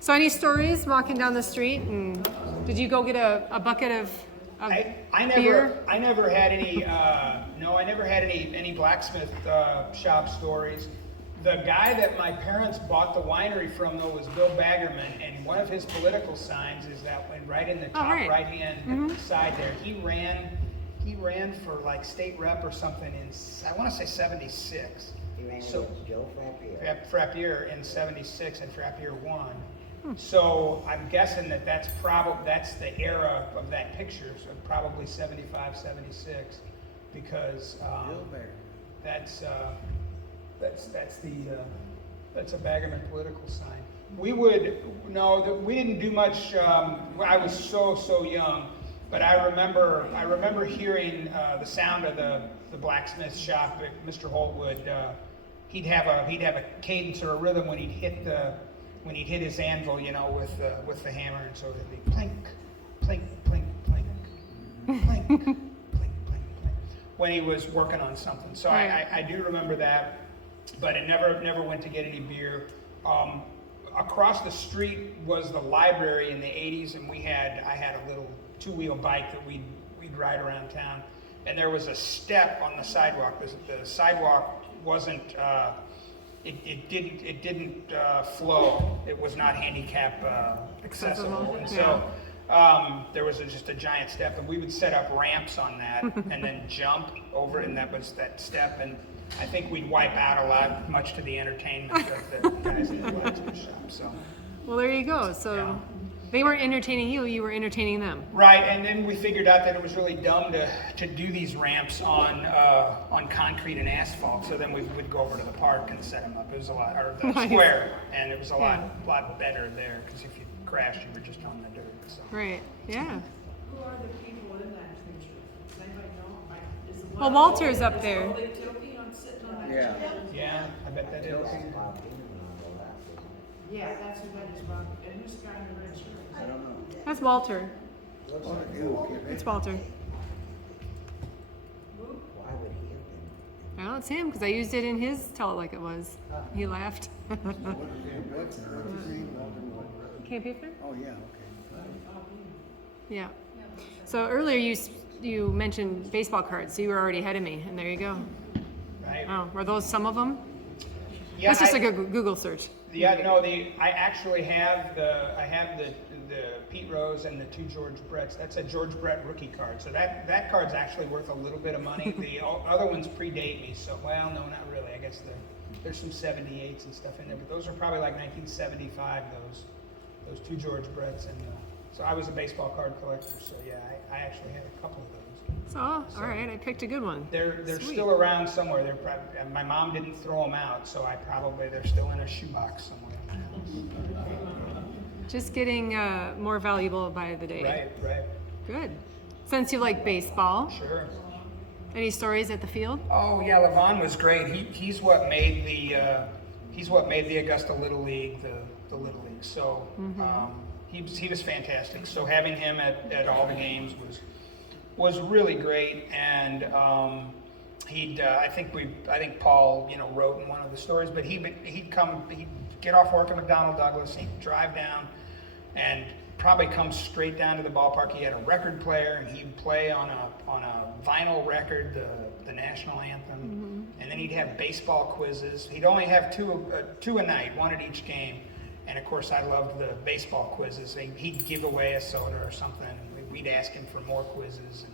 So any stories walking down the street, and did you go get a bucket of I beer? never had any. No, I never had any blacksmith shop stories. The guy that my parents bought the winery from, though, was Bill Baggerman, and one of his political signs is that one right in the top right. right-hand side there. He ran for like state rep or something in, I want to say 76. He ran So- against Joe Frappier. Frappier in 76, and Frappier won. So I'm guessing that's the era of that picture, so probably 75, 76, because Bill Bear. that's a Baggerman political sign. We didn't do much. I was so young, but I remember hearing the sound of the blacksmith shop. Mr. Holt would he'd have a cadence or a rhythm when he'd hit his anvil, with the hammer, and so it'd be plink, plink, plink, plink, plink, plink, plink, plink, when he was working on something. So Right. I do remember that, but it never went to get any beer. Across the street was the library in the 80s, and I had a little two-wheel bike that we'd ride around town, and there was a step on the sidewalk. The sidewalk wasn't. It didn't flow. It was not handicap accessible, and so there was just a giant step, and we would set up ramps on that, and then jump over it, and that was that step. And I think we'd wipe out a lot, much to the entertainment of the guys in the blacksmith shop. So Well, there you go. So Yeah. they weren't entertaining you; you were entertaining them. right, and then we figured out that it was really dumb to do these ramps on concrete and asphalt. So then we would go over to the park and set them up. It was a lot, or the Nice. square, and it was a Yeah. lot better there, because if you crashed, you were just on the dirt. So. Right. Yeah. Who are the people in that picture? Does anybody know? Is the Well, one Walter's up there. Are they tilting on sitting on that Yeah. chair? Yeah, I bet that is. Bob Heenan on the left, isn't it? Yeah, that's who that is, Bob. And who's the guy in the red shirt? I don't know. That's Walter. Looks Oh, like the Walter. kid. It's Walter. Why would he have been? Well, it's him because I used it in his "Tell It Like It Was." He laughed. Can't pay for it? Oh, yeah, okay. Yeah. So earlier you mentioned baseball cards, so you were already ahead of me, and there you go. Right. Oh, were those some of them? Yeah, That's just I- a Google search. Yeah, no, I actually have the Pete Rose and the two George Bretts. That's a George Brett rookie card. So that card's actually worth a little bit of money. The other ones predate me, so, well, no, not really. I guess there's some 78s and stuff in there, but those are probably like 1975, those two George Bretts. And so I was a baseball card collector, so yeah, I actually had a couple of those. So, all right, I picked a good one. They're Sweet. still around somewhere. They're probably, my mom didn't throw them out, so they're still in a shoebox somewhere. Just getting more valuable by the day. Right. Good. Since you like baseball, Sure. any stories at the field? Oh yeah, Levon was great. He's what made the Augusta Little League the Little League. So he was fantastic. So having him at all the games was really great. And I think Paul wrote in one of the stories, but he'd get off work at McDonnell Douglas, he'd drive down and probably come straight down to the ballpark. He had a record player, and he'd play on a vinyl record the national anthem, and then he'd have baseball quizzes. He'd only have two a night, one at each game, And of course, I loved the baseball quizzes. He'd give away a soda or something, and we'd ask him for more quizzes.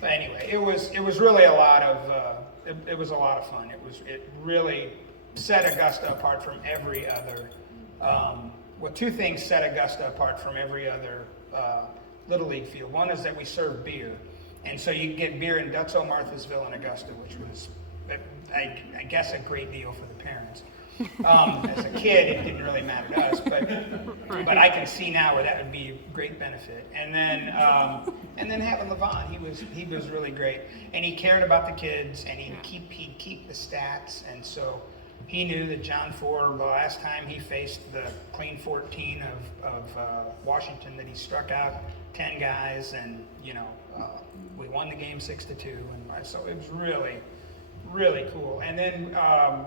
But anyway, it was really a lot of it was a lot of fun. It really set Augusta apart from every other. Well, two things set Augusta apart from every other Little League field. One is that we serve beer, and so you get beer in Dutzo, Marthasville, and Augusta, which was, I guess, a great deal for the parents. As a kid, it didn't really matter to us, but I can see now where that would be a great benefit. And then having Levon, he was really great, and he cared about the kids, and he'd keep the stats, and so he knew that John Ford, the last time he faced the clean 14 of Washington, that he struck out 10 guys, and we won the game 6-2, and so it was really cool. And then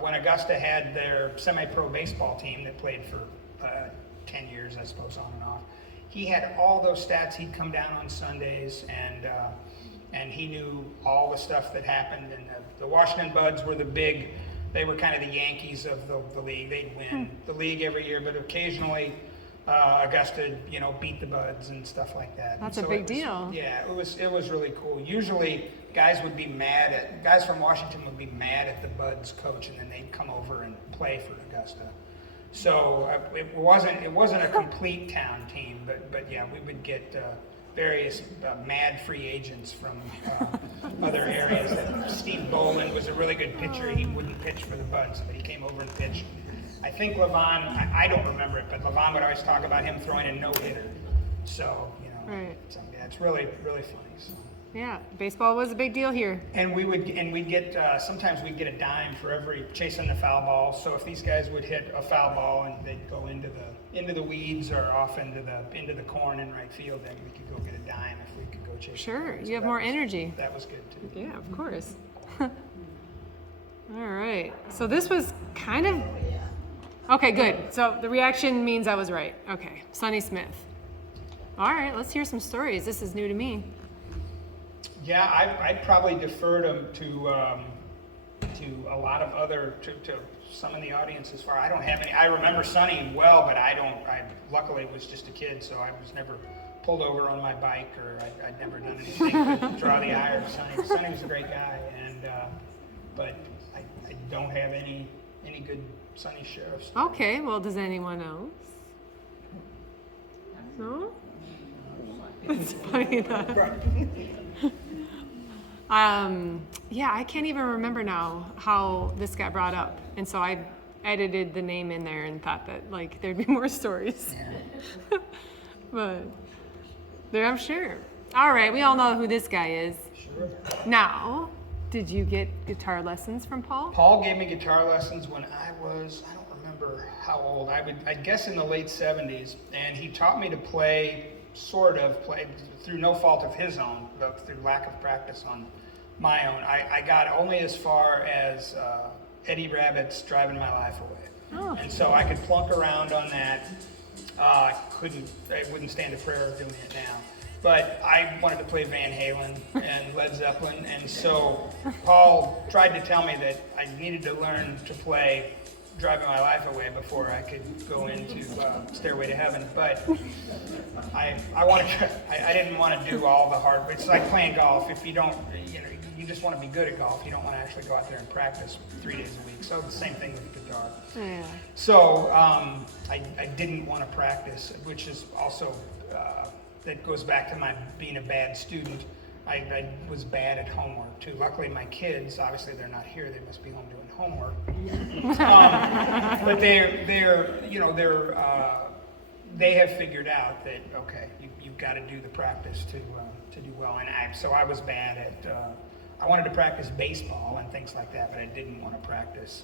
when Augusta had their semi-pro baseball team that played for 10 years, I suppose, on and off, he had all those stats. He'd come down on Sundays, and he knew all the stuff that happened. And the Washington Buds were they were kind of the Yankees of the league. They'd win the league every year, but occasionally Augusta, beat the Buds and stuff like that. That's a big deal. Yeah, it was really cool. Usually guys from Washington would be mad at the Buds coach, and then they'd come over and play for Augusta. So it wasn't a complete town team, but yeah, we would get various mad free agents from other areas. Steve Boland was a really good pitcher. He wouldn't pitch for the Buds, but he came over and pitched. I think Levon, I don't remember it, but Levon would always talk about him throwing a no-hitter. So, Right. So, yeah, it's really, really funny. So. Yeah, baseball was a big deal here. And we'd get, sometimes we'd get a dime for every chasing the foul ball. So if these guys would hit a foul ball and they'd go into the weeds or off into the corn in right field, then we could go get a dime if we could go chase. Sure, So you have more energy. That was good too. Yeah, of course. All right, so this was kind of, okay, good. So the reaction means I was right. Okay, Sonny Smith. All right, let's hear some stories. This is new to me. Yeah, I'd probably defer to a lot of other, to some in the audience as far. I don't have any. I remember Sonny well, but I luckily was just a kid, so I was never pulled over on my bike, or I'd never done anything to draw the ire of Sonny. Sonny was a great guy, but I don't have any good Sonny sheriffs. Okay, well, does anyone else? No? It's funny that. Yeah, I can't even remember now how this got brought up, and so I edited the name in there and thought that there'd be more stories. Yeah. But there, I'm sure. All right, we all know who this guy is. Sure. Now, did you get guitar lessons from Paul? Paul gave me guitar lessons when I don't remember how old. I'd guess in the late 70s, and he taught me to play through no fault of his own, but through lack of practice on my own. I got only as far as Eddie Rabbitt's Driving My Life Away. Oh. And so I could plunk around on that. I wouldn't stand a prayer of doing it now. But I wanted to play Van Halen and Led Zeppelin, and so Paul tried to tell me that I needed to learn to play Driving My Life Away before I could go into Stairway to Heaven. But I didn't want to do all the hard. It's like playing golf. If you don't, you just want to be good at golf. You don't want to actually go out there and practice 3 days a week. So the same thing with guitar. Yeah. So I didn't want to practice, which is also that goes back to my being a bad student. I was bad at homework too. Luckily, my kids, obviously they're not here. They must be home doing homework. But they have figured out that okay, you've got to do the practice to do well. And so I was bad at. I wanted to practice baseball and things like that, but I didn't want to practice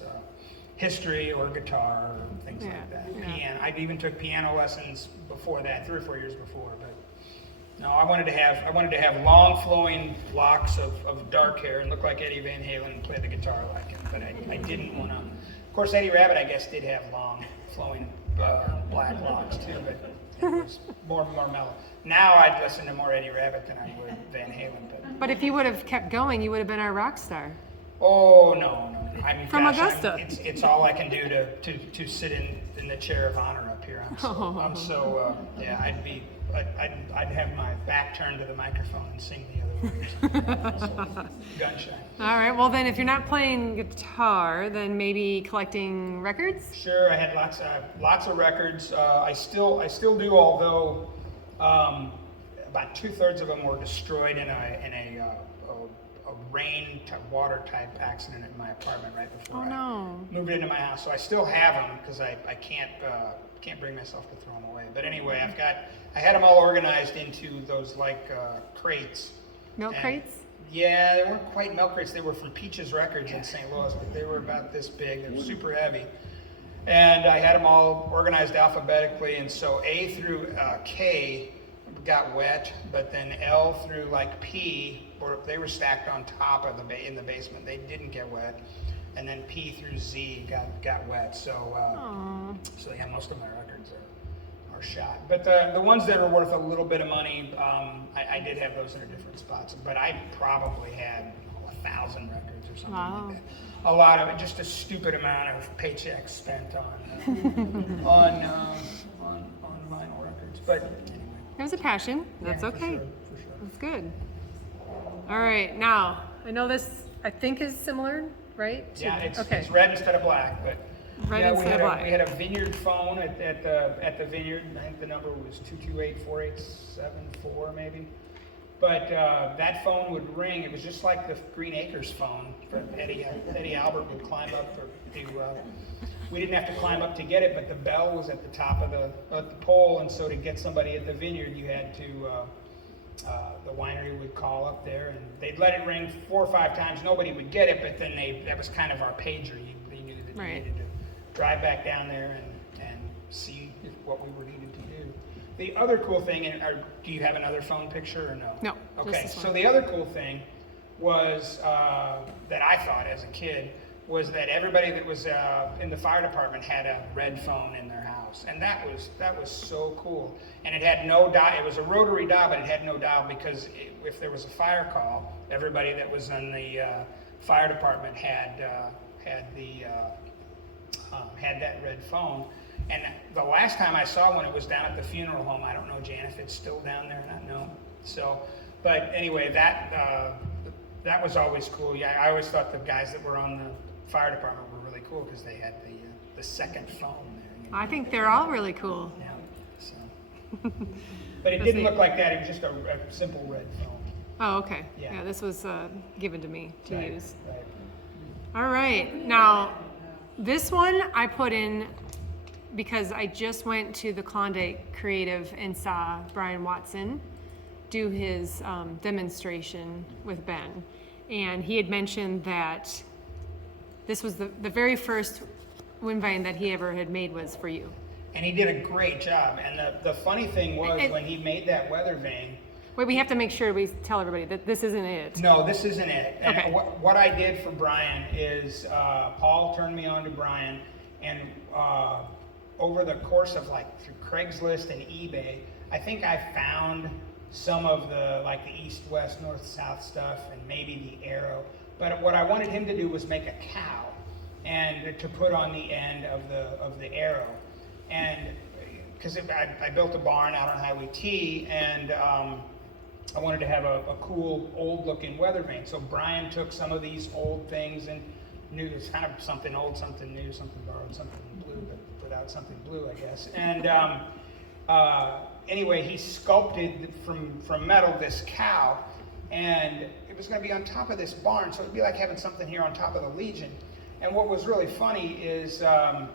history or guitar or things like that. Yeah. Piano. I even took piano lessons before that, 3 or 4 years before. But no, I wanted to have long flowing locks of dark hair and look like Eddie Van Halen and play the guitar like him. But I didn't want to. Of course, Eddie Rabbitt, I guess, did have long flowing black locks too, but it was more mellow. Now I'd listen to more Eddie Rabbitt than I would Van Halen. But if you would have kept going, you would have been our rock star. Oh no. I mean, From gosh, Augusta. it's all I can do to sit in the chair of honor up here. I'm so yeah. I'd have my back turned to the microphone and sing the other words. So, gunshot. All right, well then if you're not playing guitar, then maybe collecting records? Sure, I had lots of records. I still do, although about 2/3 of them were destroyed in a rain to water type accident in my apartment right before I moved into my house. So I still have them because I can't bring myself to throw them away. But anyway, I had them all organized into those like crates. Milk crates? Yeah, they weren't quite milk crates. They were from Peaches Records in St. Louis, but they were about this big. They were super heavy. And I had them all organized alphabetically, and so A through K got wet, but then L through like P, they were stacked on top of in the basement. They didn't get wet. And then P through Z got wet. So yeah, most of my records are shot. But the ones that are worth a little bit of money, I did have those in a different spots. But I probably had 1,000 records or something like that. A lot of it, just a stupid amount of paychecks spent on vinyl records. But anyway. It was a passion. That's Yeah, okay. For sure. That's good. All right, now I know this. I think is similar, right? Yeah, it's okay. red instead of black, but Red yeah, instead of black. we had a Vineyard phone at the Vineyard. I think the number was 228-4874 maybe. But that phone would ring. It was just like the Green Acres phone. Eddie Albert would climb up we didn't have to climb up to get it, but the bell was at the top of the pole, and so to get somebody at the Vineyard, you had to. The winery would call up there, and they'd let it ring 4 or 5 times. Nobody would get it, but then that was kind of our pager. They knew that you needed to drive back down there and see what we were needed to do. The other cool thing, do you have another phone picture or no? No. Okay, so the other cool thing was that I thought as a kid was that everybody that was in the fire department had a red phone in their house, and that was so cool. And it had no dial. It was a rotary dial, but it had no dial because if there was a fire call, everybody that was in the fire department had that red phone. And the last time I saw one, it was down at the funeral home. I don't know, Jan, if it's still down there. I don't know. So, but anyway, that was always cool. Yeah, I always thought the guys that were on the fire department were really cool because they had the second phone there. You know? I think they're all really cool. Yeah. So. But it didn't look like that. It was just a simple red phone. Oh, okay. Yeah. Yeah, this was given to me to use. Right. All right. Now, this one I put in because I just went to the Klondike Creative and saw Brian Watson do his demonstration with Ben. And he had mentioned that this was the very first wind vine that he ever had made was for you. And he did a great job. And the funny thing was when he made that weather vane. Wait, we have to make sure we tell everybody that this isn't it. No, this isn't it. And Okay. what I did for Brian is Paul turned me on to Brian, and over the course of through Craigslist and eBay, I think I found some of the east, west, north, south stuff, and maybe the arrow. But what I wanted him to do was make a cow, and to put on the end of the arrow, and because I built a barn out on Highway T, and I wanted to have a cool old-looking weather vane. So Brian took some of these old things and knew it was kind of something old, something new, something borrowed, something blue, but without something blue, I guess. And anyway, he sculpted from metal this cow, and it was going to be on top of this barn, so it'd be like having something here on top of the Legion. And what was really funny is I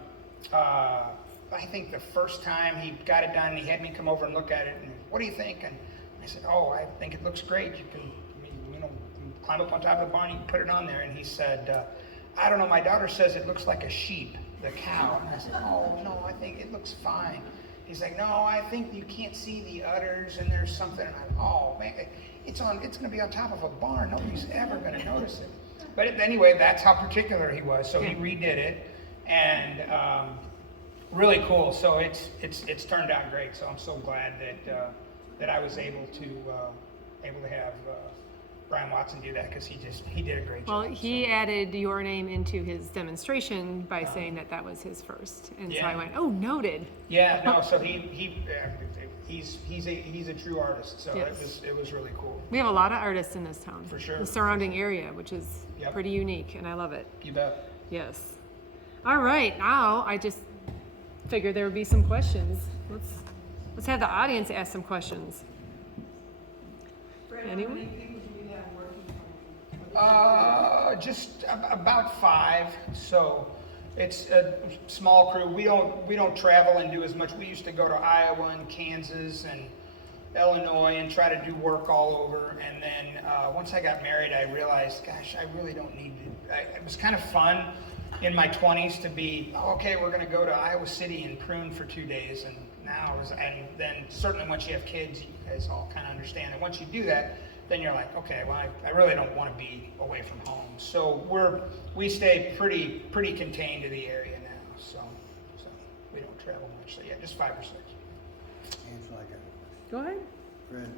think the first time he got it done, he had me come over and look at it, and what do you think? And I said, oh, I think it looks great. You can, climb up on top of the barn, you can put it on there. And he said, I don't know, my daughter says it looks like a sheep, the cow. And I said, oh, no, I think it looks fine. He's like, no, I think you can't see the udders, and there's something. And oh, man, it's going to be on top of a barn. Nobody's ever going to notice it. But anyway, that's how particular he was. So he redid it, and really cool. So it's turned out great. So I'm so glad that I was able to have Brian Watson do that because he did a great Well, job. he added your name into his demonstration by saying that that was his first, and so I Yeah. went, oh, noted. Yeah, no, so he's a true artist, so Yes. it was really cool. We have a lot of artists in this town. For sure. The surrounding area, which is Yep. pretty unique, and I love it. You bet. Yes. All right, now I just figured there would be some questions. Let's have the audience ask some questions. Fred, how Anyone? many people do you have working for you? Just about 5. So it's a small crew. We don't travel and do as much. We used to go to Iowa and Kansas and Illinois and try to do work all over. And then once I got married, I realized, gosh, I really don't need to. It was kind of fun in my 20s to be, okay, we're going to go to Iowa City and prune for 2 days. And and then certainly once you have kids, you guys all kind of understand that once you do that, then you're like, okay, well, I really don't want to be away from home. So we stay pretty contained to the area now. So we don't travel much. So yeah, just 5 or 6. Angela, I got a question. Go ahead. Fred,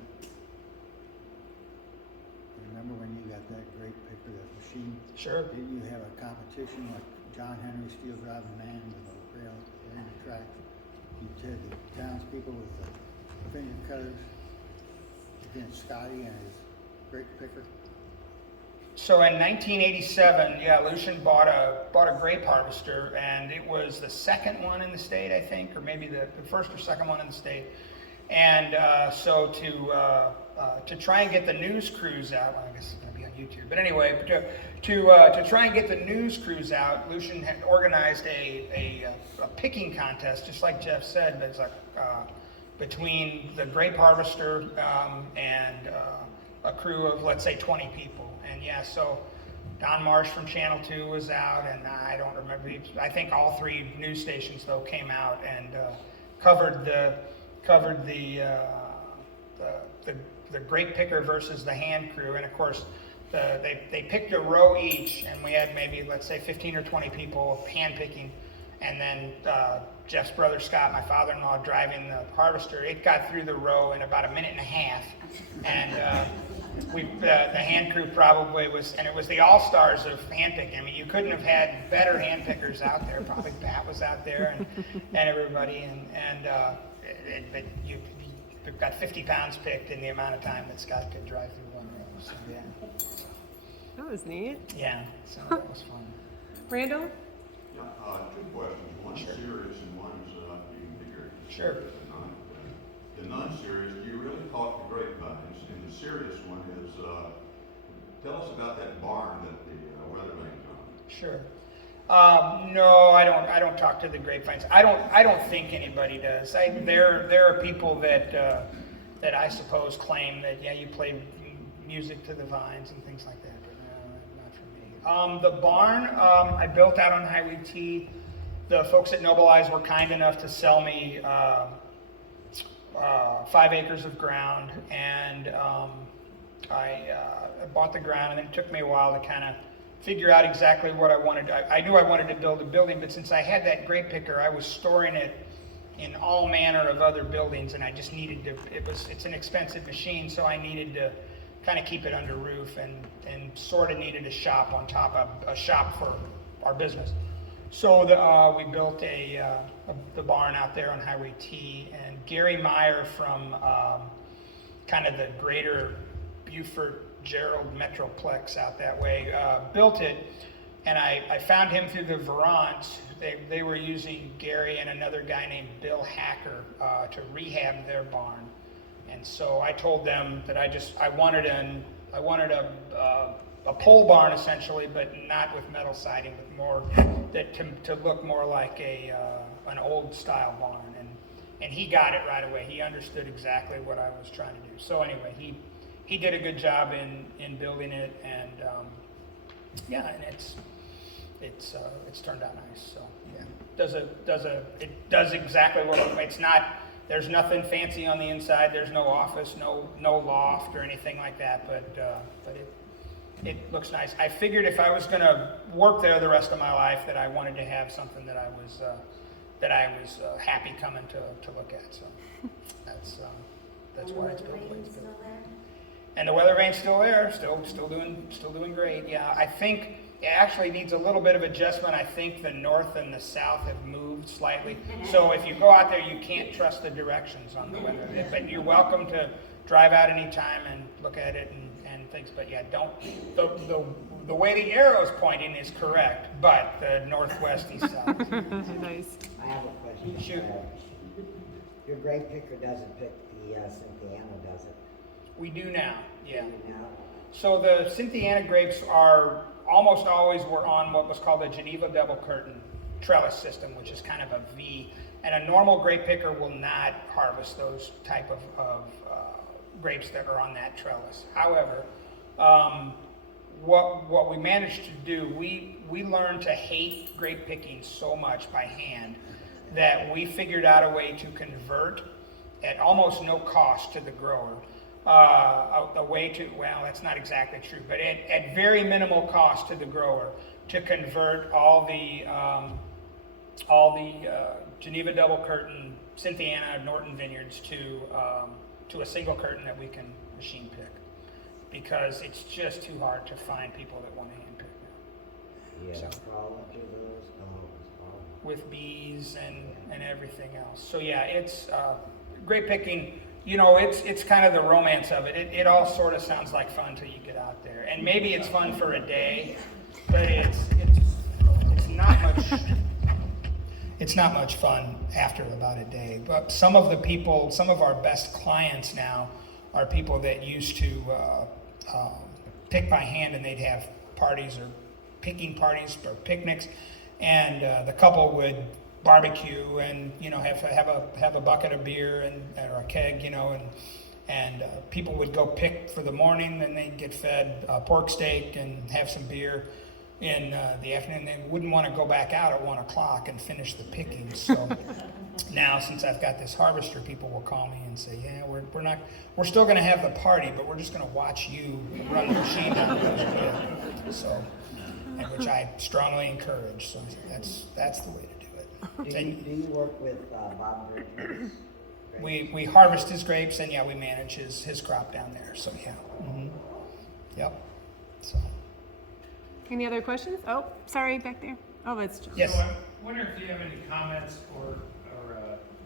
remember when you got that great picker, that machine? Sure. Didn't you have a competition like John Henry Steel Driving Man with a rail in the track? You did the townspeople with the finger cutters against Scotty and his great picker? So in 1987, yeah, Lucian bought a grape harvester, and it was the second one in the state, I think, or maybe the first or second one in the state. And so to try and get the news crews out, well, I guess it's going to be on YouTube, but anyway, to try and get the news crews out, Lucian had organized a picking contest, just like Jeff said, but it's like between the grape harvester and a crew of, let's say, 20 people. And yeah, so Don Marsh from Channel 2 was out, and I don't remember, I think all 3 news stations though came out and covered the grape picker versus the hand crew. And of course they picked a row each, and we had maybe, let's say, 15 or 20 people hand picking, and then Jeff's brother Scott, my father-in-law, driving the harvester. It got through the row in about a minute and a half, and the hand crew probably was, and it was the all-stars of hand picking. I mean, you couldn't have had better hand pickers out there. Probably Pat was out there and everybody, but you've got 50 pounds picked in the amount of time that Scott could drive through one row. So yeah, That was neat. yeah, so that was fun. Randall? Yeah, 2 questions. One's serious and one's being bigger. Sure. The non-serious, do you really talk to grapevines? And the serious one is, tell us about that barn that the weatherman's on. Sure. No, I don't talk to the grapevines. I don't think anybody does. There are people that I suppose claim that, yeah, you play music to the vines and things like that, but no, not for me. The barn I built out on Highway T. The folks at Noble Eyes were kind enough to sell me 5 acres of ground, and I bought the ground, and then it took me a while to kind of figure out exactly what I wanted. I knew I wanted to build a building, but since I had that grape picker, I was storing it in all manner of other buildings, and I just needed to, it's an expensive machine, so I needed to kind of keep it under roof, and sort of needed a shop on top of a shop for our business. So we built the barn out there on Highway T, and Gary Meyer from kind of the greater Beaufort, Gerald Metroplex out that way built it, and I found him through the Veront. They were using Gary and another guy named Bill Hacker to rehab their barn, and so I told them that I wanted a pole barn essentially, but not with metal siding, with more to look more like an old style barn, and he got it right away. He understood exactly what I was trying to do. So anyway, he did a good job in building it, and yeah, and it's turned out nice. So yeah, it does exactly what it's not. There's nothing fancy on the inside. There's no office, no loft or anything like that, but it looks nice. I figured if I was going to work there the rest of my life, that I wanted to have something that I was happy coming to look at. So that's why it's built the way it's built. And the weather vane's still there, still doing great. Yeah, I think it actually needs a little bit of adjustment. I think the north and the south have moved slightly. So if you go out there, you can't trust the directions on the weather vane. But you're welcome to drive out anytime and look at it and things. But yeah, don't, the way the arrow's pointing is correct, but the northwest, east, south. Nice. I have a question. Shoot. Your grape picker doesn't pick the Cynthiana, does it? We do now, yeah. Now, So the Cynthiana grapes are almost always were on what was called a Geneva double curtain trellis system, which is kind of a V. And a normal grape picker will not harvest those type of grapes that are on that trellis. However, what we managed to do, we learned to hate grape picking so much by hand that we figured out a way to convert at almost no cost to the grower. A way to, well, that's not exactly true, but at very minimal cost to the grower to convert all the Geneva double curtain Cynthiana Norton vineyards to a single curtain that we can machine pick, because it's just too hard to find people that want to hand pick now. you So. have a problem with those? Oh, it's a problem. With bees and everything else. So yeah, it's grape picking. You know, it's kind of the romance of it. It all sort of sounds like fun till you get out there, and maybe it's fun for a day, but it's not much. It's not much fun after about a day. But some of our best clients now are people that used to pick by hand, and they'd have parties or picking parties or picnics, and the couple would barbecue and have a bucket of beer or a keg, and people would go pick for the morning, then they'd get fed pork steak and have some beer in the afternoon. They wouldn't want to go back out at 1 o'clock and finish the picking. So now, since I've got this harvester, people will call me and say, yeah, we're still going to have the party, but we're just going to watch you run the machine down the so, and which I strongly encourage. So that's the way to do it. Do you work with Bob Bridges? We harvest his grapes, and yeah, we manage his crop down there. So yeah, yep. So Any other questions? Oh, sorry, back there. Oh, that's John. yes. So I wonder if you have any comments or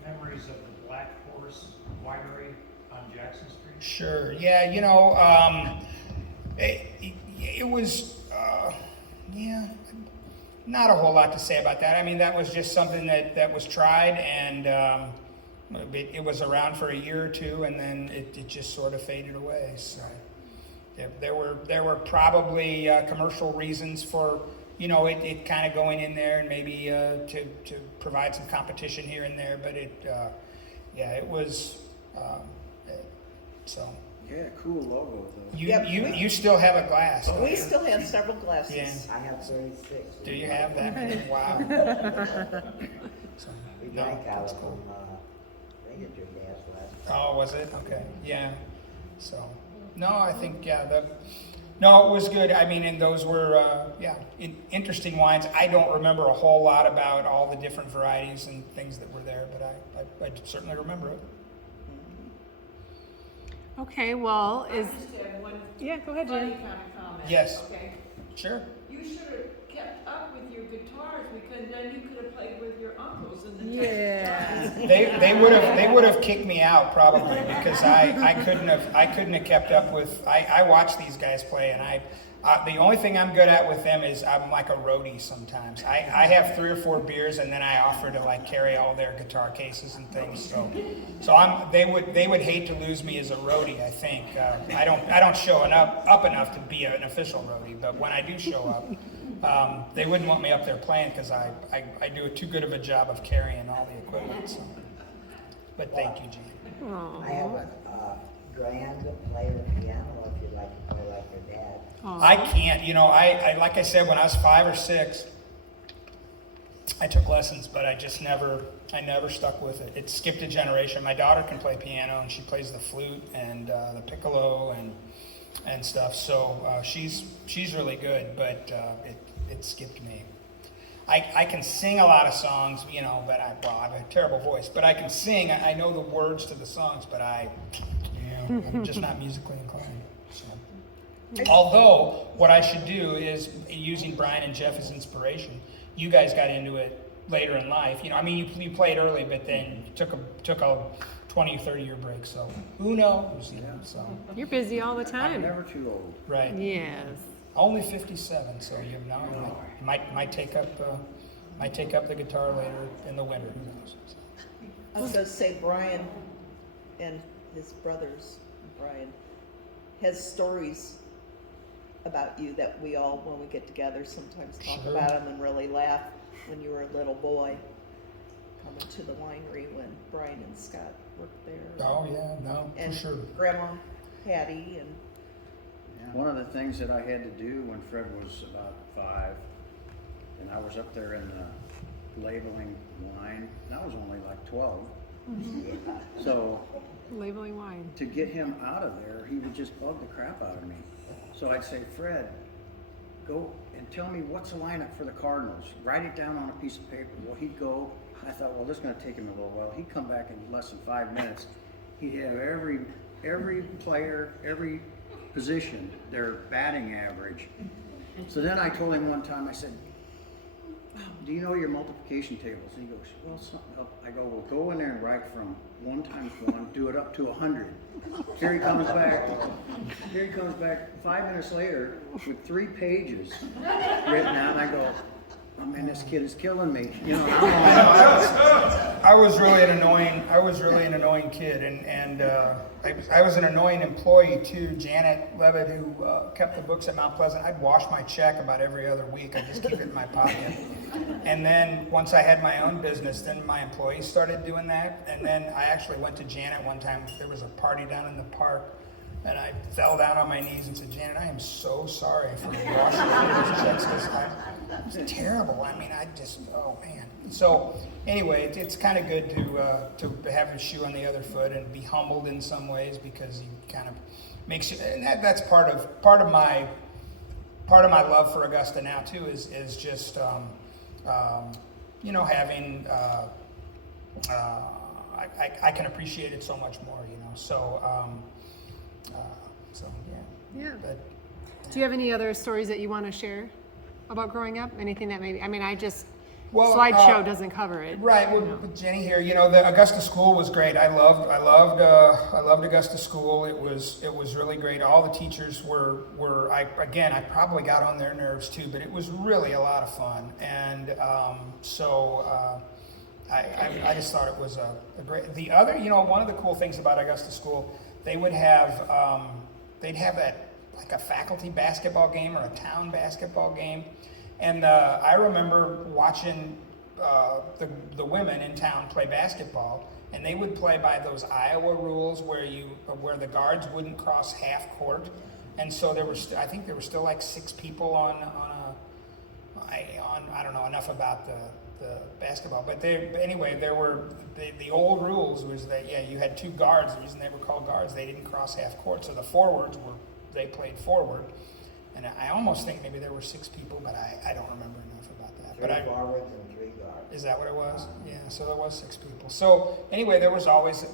memories of the Black Horse Winery on Jackson Street? Sure. Yeah. It was not a whole lot to say about that. I mean, that was just something that was tried, and it was around for a year or two, and then it just sort of faded away. So there were probably commercial reasons for it kind of going in there, and maybe to provide some competition here and there, but it was so. Yeah, cool logo though. You still have a glass. don't We you? still have several glasses. Yeah. I have 36. Do you have that? Wow. So, We no, drank out that's of cool. them, I think it's your dad's last. Oh, was it? Okay. Yeah. So, no, I think, no, it was good. I mean, and those were, interesting wines. I don't remember a whole lot about all the different varieties and things that were there, but I certainly remember it. Okay, well, I just have one yeah, go ahead, funny Jenny. kind of comment. Yes. Okay. Sure. You should have kept up with your guitars, because then you could have played with your uncles in the Yeah. They would have kicked me out probably, because I couldn't have kept up with. I watch these guys play, and the only thing I'm good at with them is I'm like a roadie sometimes. I have 3 or 4 beers, and then I offer to carry all their guitar cases and things. So they would hate to lose me as a roadie. I think I don't show up enough to be an official roadie, but when I do show up, they wouldn't want me up there playing, because I do too good of a job of carrying all the equipment. So. But thank you, Gene. I have a grand player piano if you'd like to play like your dad. I can't, I like I said, when I was 5 or 6, I took lessons, but I never stuck with it. It skipped a generation. My daughter can play piano, and she plays the flute and the piccolo and stuff. So she's really good, but it skipped me. I can sing a lot of songs, but I have a terrible voice. But I can sing. I know the words to the songs, but I'm just not musically inclined. So. Although, what I should do is, using Brian and Jeff as inspiration, you guys got into it later in life. You know, I mean, you played early, but then took a 20, 30-year break. So who knows? You know, so You're busy all the I'm time. never too old. right. Yes. Only 57, so you know, might take up the guitar later in the winter. Who knows? So. I was gonna say Brian and his brothers, Brian, has stories about you that we all, when we get together, sometimes talk Sure. about them and really laugh. When you were a little boy, coming to the winery when Brian and Scott worked there. Oh yeah, no, And for sure. Grandma Hattie and One of the things that I had to do when Fred was about 5, and I was up there in the labeling wine, and I was only like 12. So Labeling wine. to get him out of there, he would just bug the crap out of me. So I'd say, Fred, go and tell me what's the lineup for the Cardinals. Write it down on a piece of paper. Well, he'd go. I thought, well, this is going to take him a little while. He'd come back in less than 5 minutes. He'd have every player, every position, their batting average. So then I told him one time, I said, do you know your multiplication tables? And he goes, well, I go, well, go in there and write from 1 times 1, do it up to 100. Here he comes back 5 minutes later with 3 pages written out. And I go, oh man, this kid is killing me. You know, I was really an annoying kid, and I was an annoying employee too. Janet Levitt, who kept the books at Mount Pleasant, I'd wash my check about every other week. I'd just keep it in my pocket. And then once I had my own business, then my employees started doing that. And then I actually went to Janet one time. There was a party down in the park, and I fell down on my knees and said, Janet, I am so sorry for washing those checks, because it's terrible. I mean, oh man. So anyway, it's kind of good to have your shoe on the other foot and be humbled in some ways, because you kind of makes you, and that's part of my love for Augusta now too, is just you know, having I can appreciate it so much more, you know. So yeah. Yeah. But, Do you have any other stories that you want to share about growing up? Anything that maybe, I mean, Well, slideshow doesn't cover it. right, with Jenny here, you know, the Augusta school was great. I loved Augusta school. It was really great. All the teachers were I probably got on their nerves too, but it was really a lot of fun. And I just thought it was a great. The other, you know, one of the cool things about Augusta school, they would have they'd have like a faculty basketball game or a town basketball game. And I remember watching the women in town play basketball, and they would play by those Iowa rules where the guards wouldn't cross half court, and so I think there were still like 6 people on I don't know enough about the basketball, but anyway, there were the old rules was that you had 2 guards. The reason they were called guards, they didn't cross half court, so the forwards they played forward. And I almost think maybe there were 6 people, but I don't remember enough about that. 3 forwards and 3 guards. Is that what it was? Yeah, so there was 6 people. So anyway, there was always a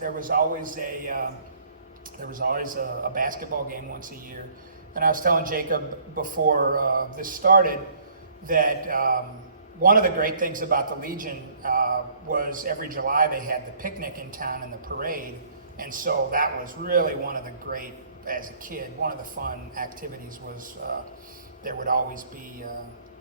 basketball game once a year. And I was telling Jacob before this started that one of the great things about the Legion was every July they had the picnic in town and the parade. And so that was really one of the great, as a kid, one of the fun activities was there would always be,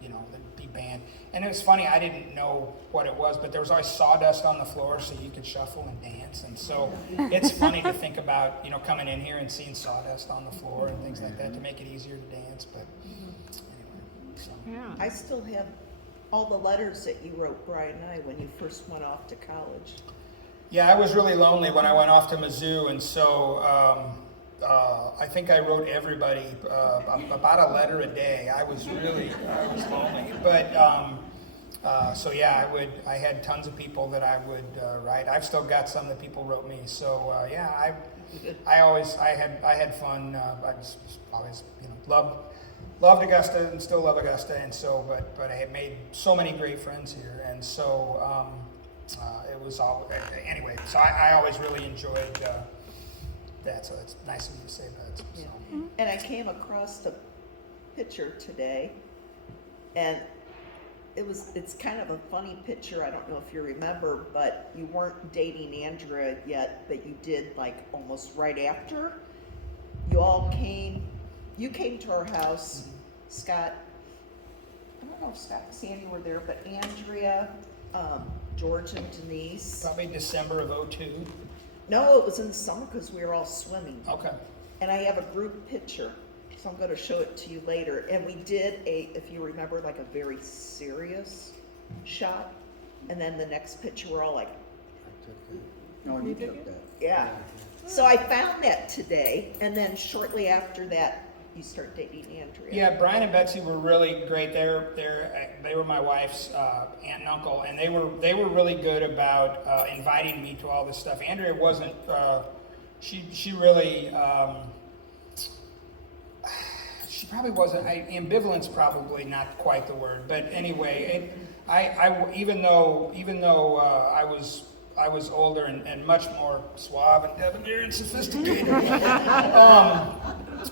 there'd be band. And it was funny, I didn't know what it was, but there was always sawdust on the floor so you could shuffle and dance. And so it's funny to think about, coming in here and seeing sawdust on the floor and things like that to make it easier to dance. But anyway, so. Yeah. I still have all the letters that you wrote Brian and I when you first went off to college. Yeah, I was really lonely when I went off to Mizzou, and so I think I wrote everybody about a letter a day. I was lonely, but so yeah, I had tons of people that I would write. I've still got some that people wrote me. So yeah, I had fun. I just always loved Augusta and still love Augusta, and so but I had made so many great friends here, and so it was all anyway. So I always really enjoyed that, so it's nice of you to say that. So. Yeah. And I came across a picture today, and it's kind of a funny picture. I don't know if you remember, but you weren't dating Andrea yet, but you did like almost right after. You came to our house, Scott. I don't know if Scott and Sandy were there, but Andrea, George and Denise. Probably December of 02. No, it was in the summer because we were all swimming. Okay. And I have a group picture, so I'm going to show it to you later. And we did if you remember, like a very serious shot. And then the next picture, we're all like, I took that. No, you took that. yeah. So I found that today, and then shortly after that, you start dating Andrea. Yeah, Brian and Betsy were really great. They were my wife's aunt and uncle, and they were really good about inviting me to all this stuff. Andrea wasn't. She really. She probably wasn't. Ambivalence probably not quite the word, but anyway, even though I was older and much more suave and debonair and sophisticated.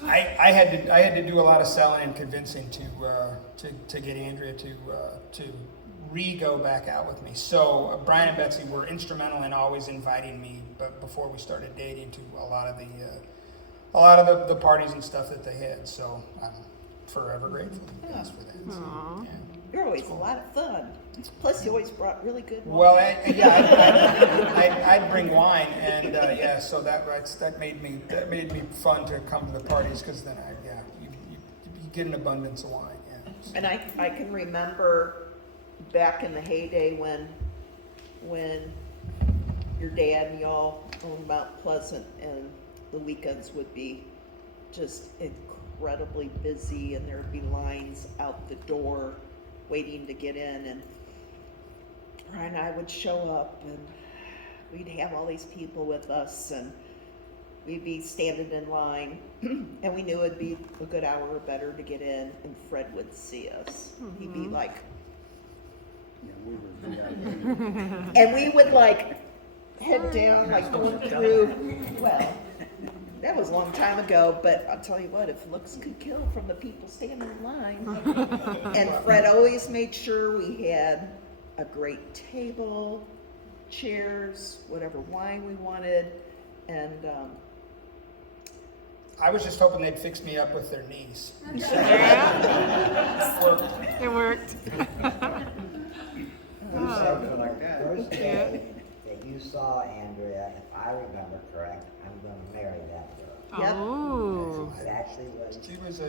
I had to do a lot of selling and convincing to get Andrea to go back out with me. So Brian and Betsy were instrumental in always inviting me, but before we started dating, to a lot of the parties and stuff that they had. So I'm forever grateful to you guys for that. So, yeah. You're always a lot of fun. Plus, you always brought really good wine. Well, I'd bring wine, and so that made me fun to come to the parties, because then you get an abundance of wine. Yeah. So. And I can remember back in the heyday when your dad and y'all owned Mount Pleasant, and the weekends would be just incredibly busy, and there'd be lines out the door waiting to get in, and Brian and I would show up, and we'd have all these people with us, and we'd be standing in line, and we knew it'd be a good hour or better to get in, and Fred would see us. He'd be like, Yeah, we were. and we would like head down, like going through, well, that was a long time ago, but I'll tell you what, if looks could kill from the people standing in line. And Fred always made sure we had a great table, chairs, whatever wine we wanted, and I was just hoping they'd fix me up with their knees. It worked. Something like that. First day that you saw Andrea, if I remember correct, I'm gonna marry that girl. Yep. Oh. It actually was. She was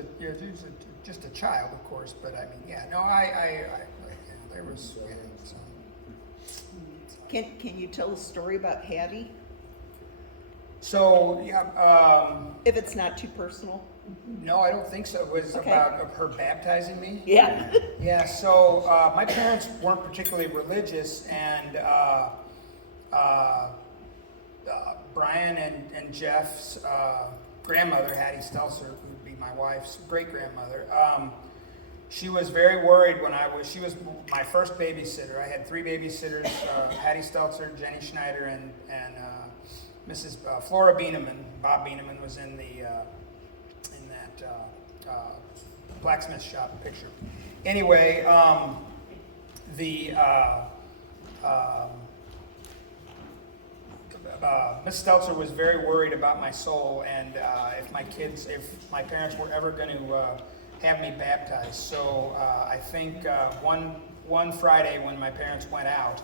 just a child, of course, but I mean, there was. Yeah, so. can you tell a story about Hattie? So yeah, If it's not too personal. no, I don't think so. It was Okay. about her baptizing me. Yeah. Yeah. So my parents weren't particularly religious, and Brian and Jeff's grandmother, Hattie Stelzer, who would be my wife's great grandmother. She was very worried when she was my first babysitter. I had 3 babysitters: Hattie Stelzer, Jenny Schneider, and Mrs. Flora Bieneman. Bob Bieneman was in that blacksmith shop picture. Anyway, Miss Stelzer was very worried about my soul, and if my parents were ever going to have me baptized. So I think one Friday when my parents went out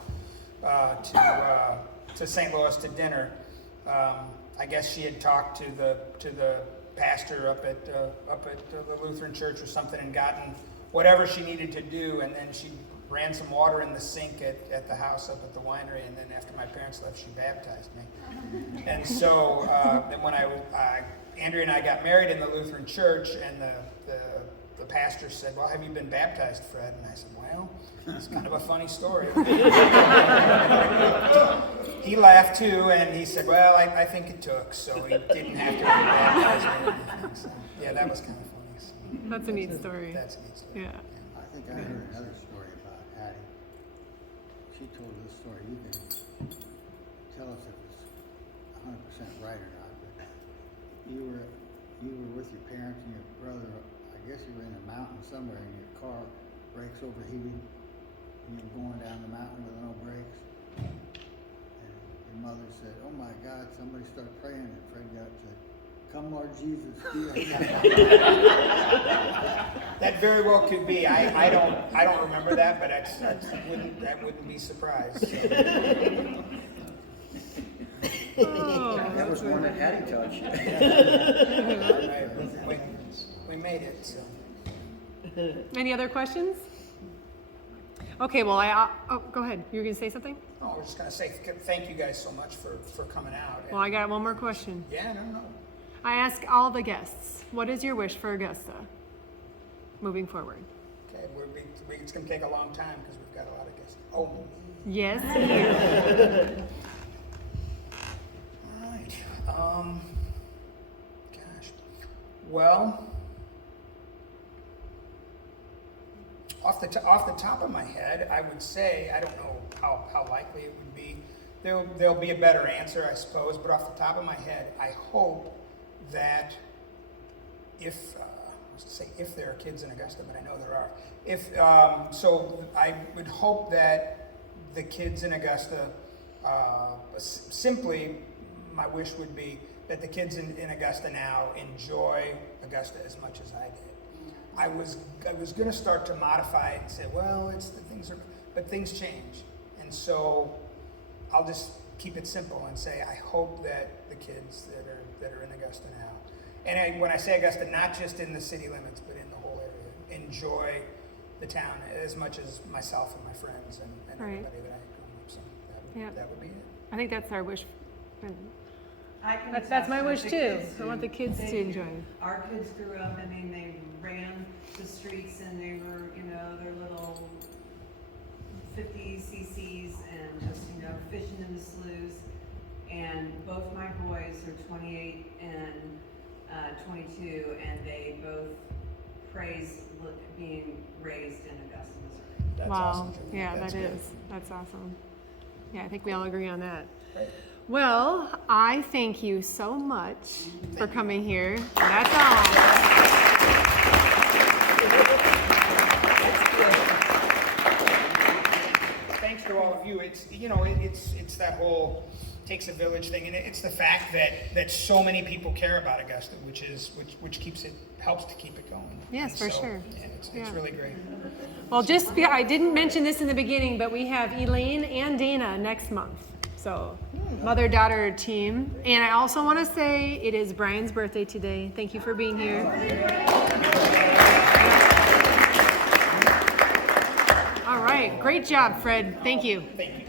to St. Louis to dinner, I guess she had talked to the pastor up at the Lutheran church or something, and gotten whatever she needed to do, and then she ran some water in the sink at the house up at the winery, and then after my parents left, she baptized me. And so then when Andrea and I got married in the Lutheran church, and the pastor said, "Well, have you been baptized, Fred?" And I said, "Well, it's kind of a funny story." He laughed too, and he said, "Well, I think it took, so he didn't have to be baptized or anything." So, yeah, that was kind of funny. So, That's a neat story. that's a neat story. Yeah. I think I heard another story about Hattie. She told this story. You can tell us if it's 100% right or not. But you were with your parents and your brother, I guess you were in a mountain somewhere and your car brakes overheated and you're going down the mountain with no brakes. And your mother said, "Oh my God, somebody start praying," and Fred got up and said, "Come Lord Jesus." That very well could be. I don't remember that, but that wouldn't be surprised. That was one that had to touch. We made it, so. Any other questions? Okay, well, go ahead. You were gonna say something? Oh, I was just gonna say, thank you guys so much for coming out. Well, I got one more question. Yeah, no. I ask all the guests, what is your wish for Augusta moving forward? Okay, it's gonna take a long time because we've got a lot of guests. Oh. Yes, you. All right. Gosh. Well, off the top of my head, I would say, I don't know how likely it would be. There'll be a better answer, I suppose, but off the top of my head, I hope that if there are kids in Augusta, but I know there are. So I would hope that the kids in Augusta, simply, my wish would be that the kids in Augusta now enjoy Augusta as much as I did. I was going to start to modify it and say, well, but things change, and so I'll just keep it simple and say I hope that the kids that are in Augusta now, and when I say Augusta, not just in the city limits, but in the whole area, enjoy the town as much as myself and my friends and Right. everybody that I grew up. So that would be it. I think that's our wish. I can That's my attest wish that too. the kids I want the do. kids to They enjoy do. it. Our kids grew up, I mean, they ran the streets and they were, their little 50 cc's and just, fishing in the sloughs. And both my boys are 28 and 22, and they both praise being raised in Augusta, Missouri. That's Wow. awesome, Julie. Yeah, That's that good. is. That's awesome. Yeah, I think we all agree on that. Right. Well, I thank you so much for coming here. That's all. Thanks to all of you. It's that whole takes a village thing, and it's the fact that so many people care about Augusta, which helps to keep it going. Yes, And for so, sure. Yeah, it's Yeah. really great. Well, I didn't mention this in the beginning, but we have Elaine and Dana next month. So, mother-daughter team. And I also want to say it is Brian's birthday today. Thank you for being here. All right, great job, Fred. Thank you. Thank you.